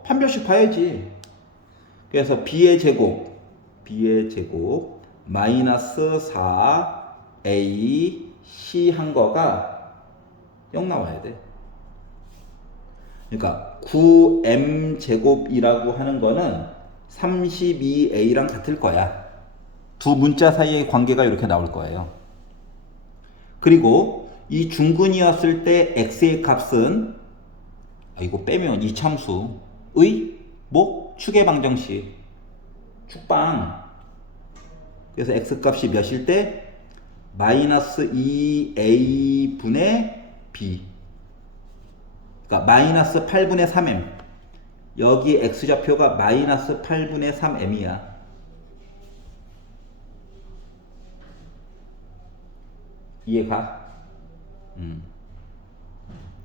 판별식 봐야지. 그래서 b의 제곱 마이너스 4a c 한 거가 0 나와야 돼. 그러니까 9m 제곱이라고 하는 거는 32a랑 같을 거야. 두 문자 사이의 관계가 이렇게 나올 거예요. 그리고 이 중근이었을 때 x의 값은 이거 빼면 이참수의 뭐 축의 방정식 축방. 그래서 x 값이 몇일 때 마이너스 2a 분의 b. 그러니까 마이너스 8분의 3m. 여기 x좌표가 마이너스 8분의 3m이야. 이해가?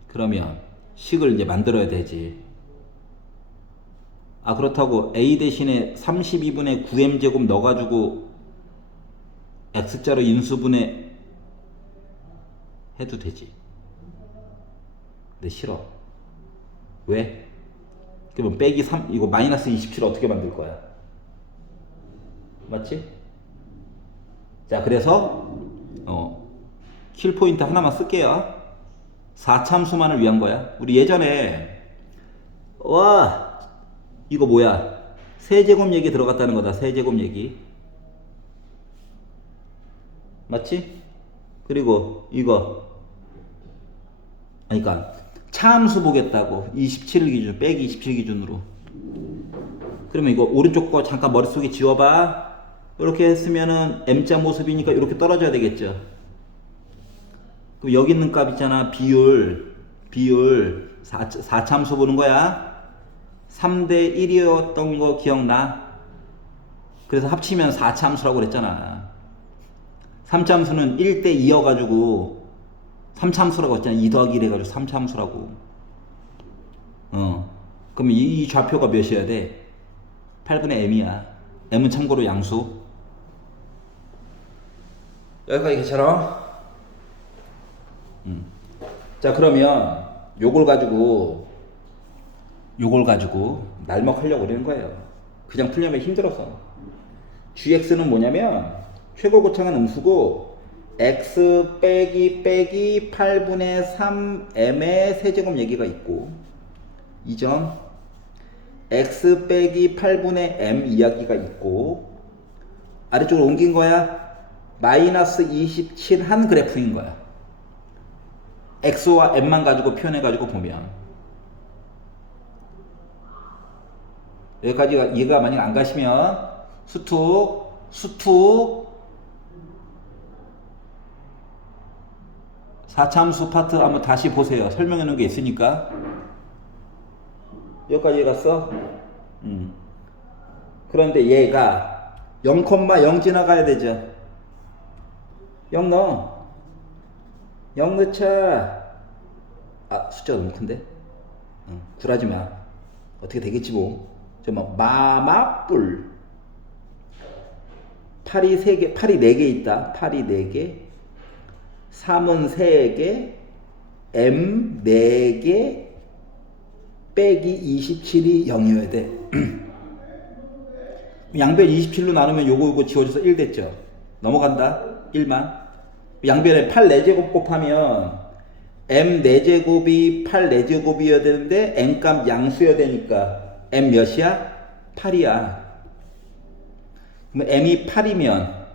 그러면 식을 이제 만들어야 되지. 그렇다고 a 대신에 32분의 9m제곱 넣어가지고 x자로 인수분해 해도 되지. 근데 싫어. 왜? 그러면 빼기 3, 이거 마이너스 27 어떻게 만들 거야? 맞지? 자, 그래서 킬 포인트 하나만 쓸게요. 4참수만을 위한 거야. 우리 예전에 이거 뭐야? 세제곱 얘기 들어갔다는 거다. 세제곱 얘기. 맞지? 그리고 이거 그러니까 차함수 보겠다고 27을 기준 빼기 27 기준으로. 그러면 이거 오른쪽 거 잠깐 머릿속에 지워봐. 이렇게 했으면은 m자 모습이니까 이렇게 떨어져야 되겠죠. 그럼 여기 있는 값 있잖아. 비율 4참수 보는 거야. 3대 1이었던 거 기억나? 그래서 합치면 4참수라고 그랬잖아. 3참수는 1대 2여가지고 3참수라고 했잖아. 2 더하기 1 해가지고 3참수라고. 그러면 이 좌표가 몇이어야 돼? 8분의 m이야. m은 참고로 양수. 여기까지 괜찮아? 자, 그러면 요걸 가지고 날먹하려고 그러는 거예요. 그냥 풀려면 힘들어서. gx는 뭐냐면 최고고창은 음수고 x 빼기 8분의 3m의 세제곱 얘기가 있고, 이 점 x 빼기 8분의 m 이야기가 있고, 아래쪽으로 옮긴 거야. 마이너스 27 한 그래프인 거야. x와 m만 가지고 표현해 가지고 보면 여기까지가 이해가 만약 안 가시면 수투 4참수 파트 한번 다시 보세요. 설명해 놓은 게 있으니까. 여기까지 갔어? 그런데 얘가 0,0 지나가야 되죠. 0 넣어. 0 넣자. 숫자가 너무 큰데? 굴하지 마. 어떻게 되겠지 뭐. 마마뿔. 팔이 3개, 팔이 4개 있다. 팔이 4개. 3은 3개. M 4개. 빼기 27이 0이어야 돼. 양변 27로 나누면 요거 지워져서 1 됐죠. 넘어간다. 1만. 양변에 8 4제곱 곱하면 m 4제곱이 8 4제곱이어야 되는데 n값 양수여야 되니까 m 몇이야? 8이야. 그럼 m이 8이면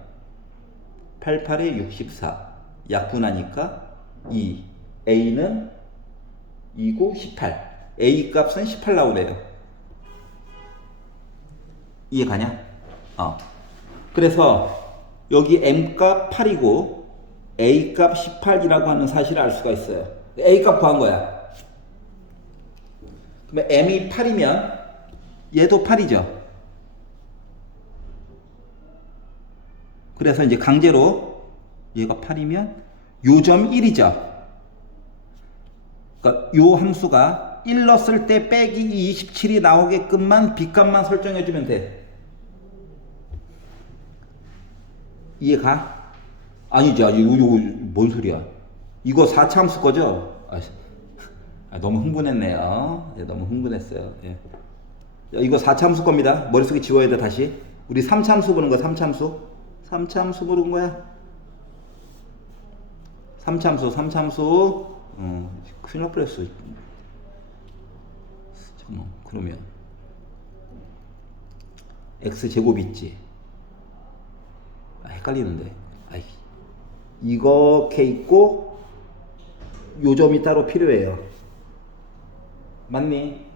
8, 8에 64. 약분하니까 2. a는 2고 18. a 값은 18 나오래요. 이해 가냐? 그래서 여기 m 값 8이고 a 값 18이라고 하는 사실을 알 수가 있어요. a 값 구한 거야. 그러면 m이 8이면 얘도 8이죠. 그래서 이제 강제로 얘가 8이면 요점 1이죠. 그러니까 요 함수가 1 넣었을 때 빼기 27이 나오게끔만 빗값만 설정해 주면 돼. 이해가? 아니지, 이거 뭔 소리야? 이거 4차함수 거죠? 너무 흥분했네요. 너무 흥분했어요. 예. 이거 4차함수 겁니다. 머릿속에 지워야 돼, 다시. 우리 3차함수 보는 거야, 3차함수. 3차함수 보는 거야. 3차함수. 큰일 날 뻔했어. 잠깐만, 그러면 x제곱 있지. 헷갈리는데. 이렇게 있고 요점이 따로 필요해요. 맞니?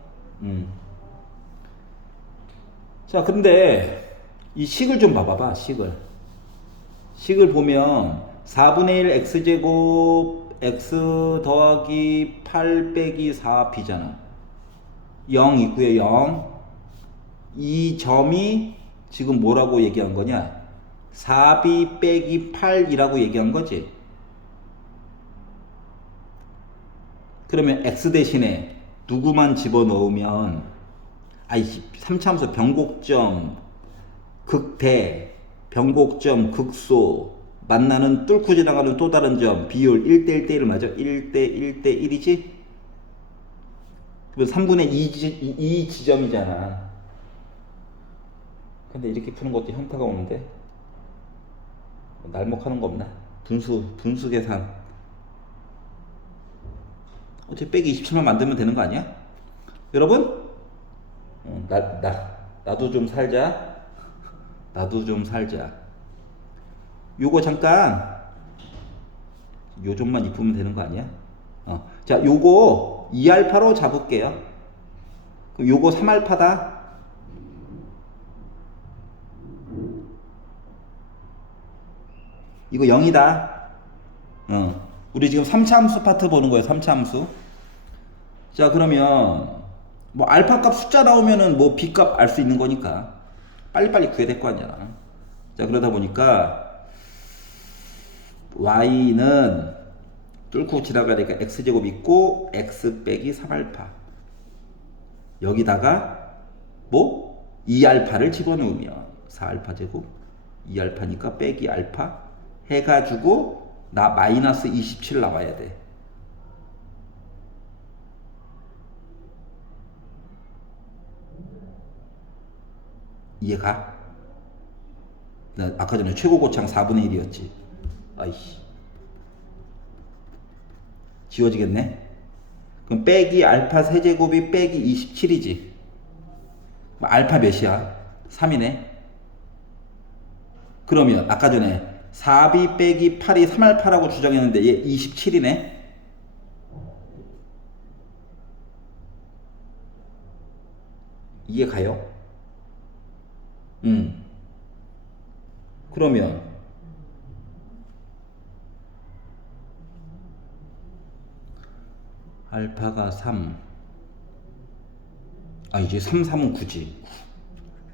자, 근데 이 식을 좀 봐봐봐, 식을. 식을 보면 4분의 1 x제곱 x 더하기 8 빼기 4b잖아. 0 있고요, 0. 이 점이 지금 뭐라고 얘기한 거냐? 4b 빼기 8이라고 얘기한 거지. 그러면 x 대신에 누구만 집어넣으면, 아이씨, 3차함수 변곡점, 극대, 변곡점, 극소, 만나는 뚫고 지나가는 또 다른 점, 비율 1대 1대 1 맞아? 1대 1대 1이지? 그럼 3분의 2 지점이잖아. 근데 이렇게 푸는 것도 현타가 오는데? 날먹하는 거 없나? 분수 계산. 어차피 빼기 27만 만들면 되는 거 아니야? 여러분? 나도 좀 살자. 나도 좀 살자. 요거 잠깐 요점만 입으면 되는 거 아니야? 자, 요거 2알파로 잡을게요. 그럼 요거 3알파다. 이거 0이다. 우리 지금 3차 함수 파트 보는 거예요. 3차 함수. 자, 그러면 뭐 알파 값 숫자 나오면은 뭐 b 값 알 수 있는 거니까 빨리빨리 구해야 될 거 아니야. 자, 그러다 보니까 y는 뚫고 지나가니까 x제곱 있고 x 빼기 3알파, 여기다가 뭐 2알파를 집어넣으면 4알파 제곱 2알파니까 빼기 알파 해가지고 나 마이너스 27 나와야 돼. 이해가? 나 아까 전에 최고 고창 4분의 1이었지. 아이씨. 지워지겠네? 그럼 빼기 알파 세제곱이 빼기 27이지. 알파 몇이야? 3이네. 그러면 아까 전에 4b 빼기 8이 3알파라고 주장했는데 얘 27이네. 이해 가요? 그러면 알파가 3. 이제 3, 3은 9지.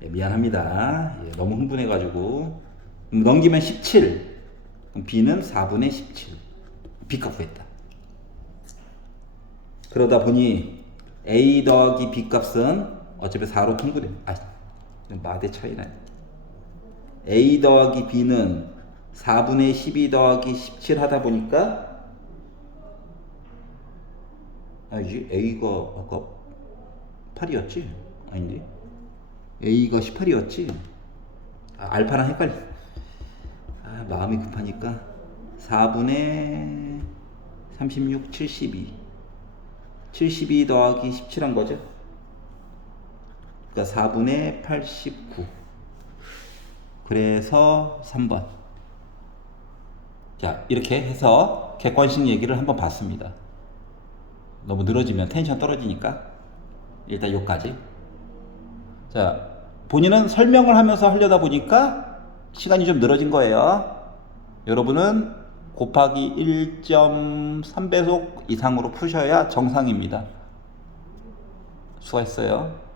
미안합니다. 너무 흥분해가지고. 넘기면 17. 그럼 b는 4분의 17. b값 구했다. 그러다 보니 a 더하기 b값은 어차피 4로 통분해. 마대 차이나. a 더하기 b는 4분의 12 더하기 17 하다 보니까 아니지, a가 아까 8이었지? 아닌데? a가 18이었지? 알파랑 헷갈려. 마음이 급하니까 4분의 36, 72 72 더하기 17 한 거죠? 그러니까 4분의 89. 그래서 3번. 자, 이렇게 해서 객관식 얘기를 한번 봤습니다. 너무 늘어지면 텐션 떨어지니까 일단 여기까지. 자, 본인은 설명을 하면서 하려다 보니까 시간이 좀 늘어진 거예요. 여러분은 곱하기 1.3배속 이상으로 푸셔야 정상입니다. 수고했어요.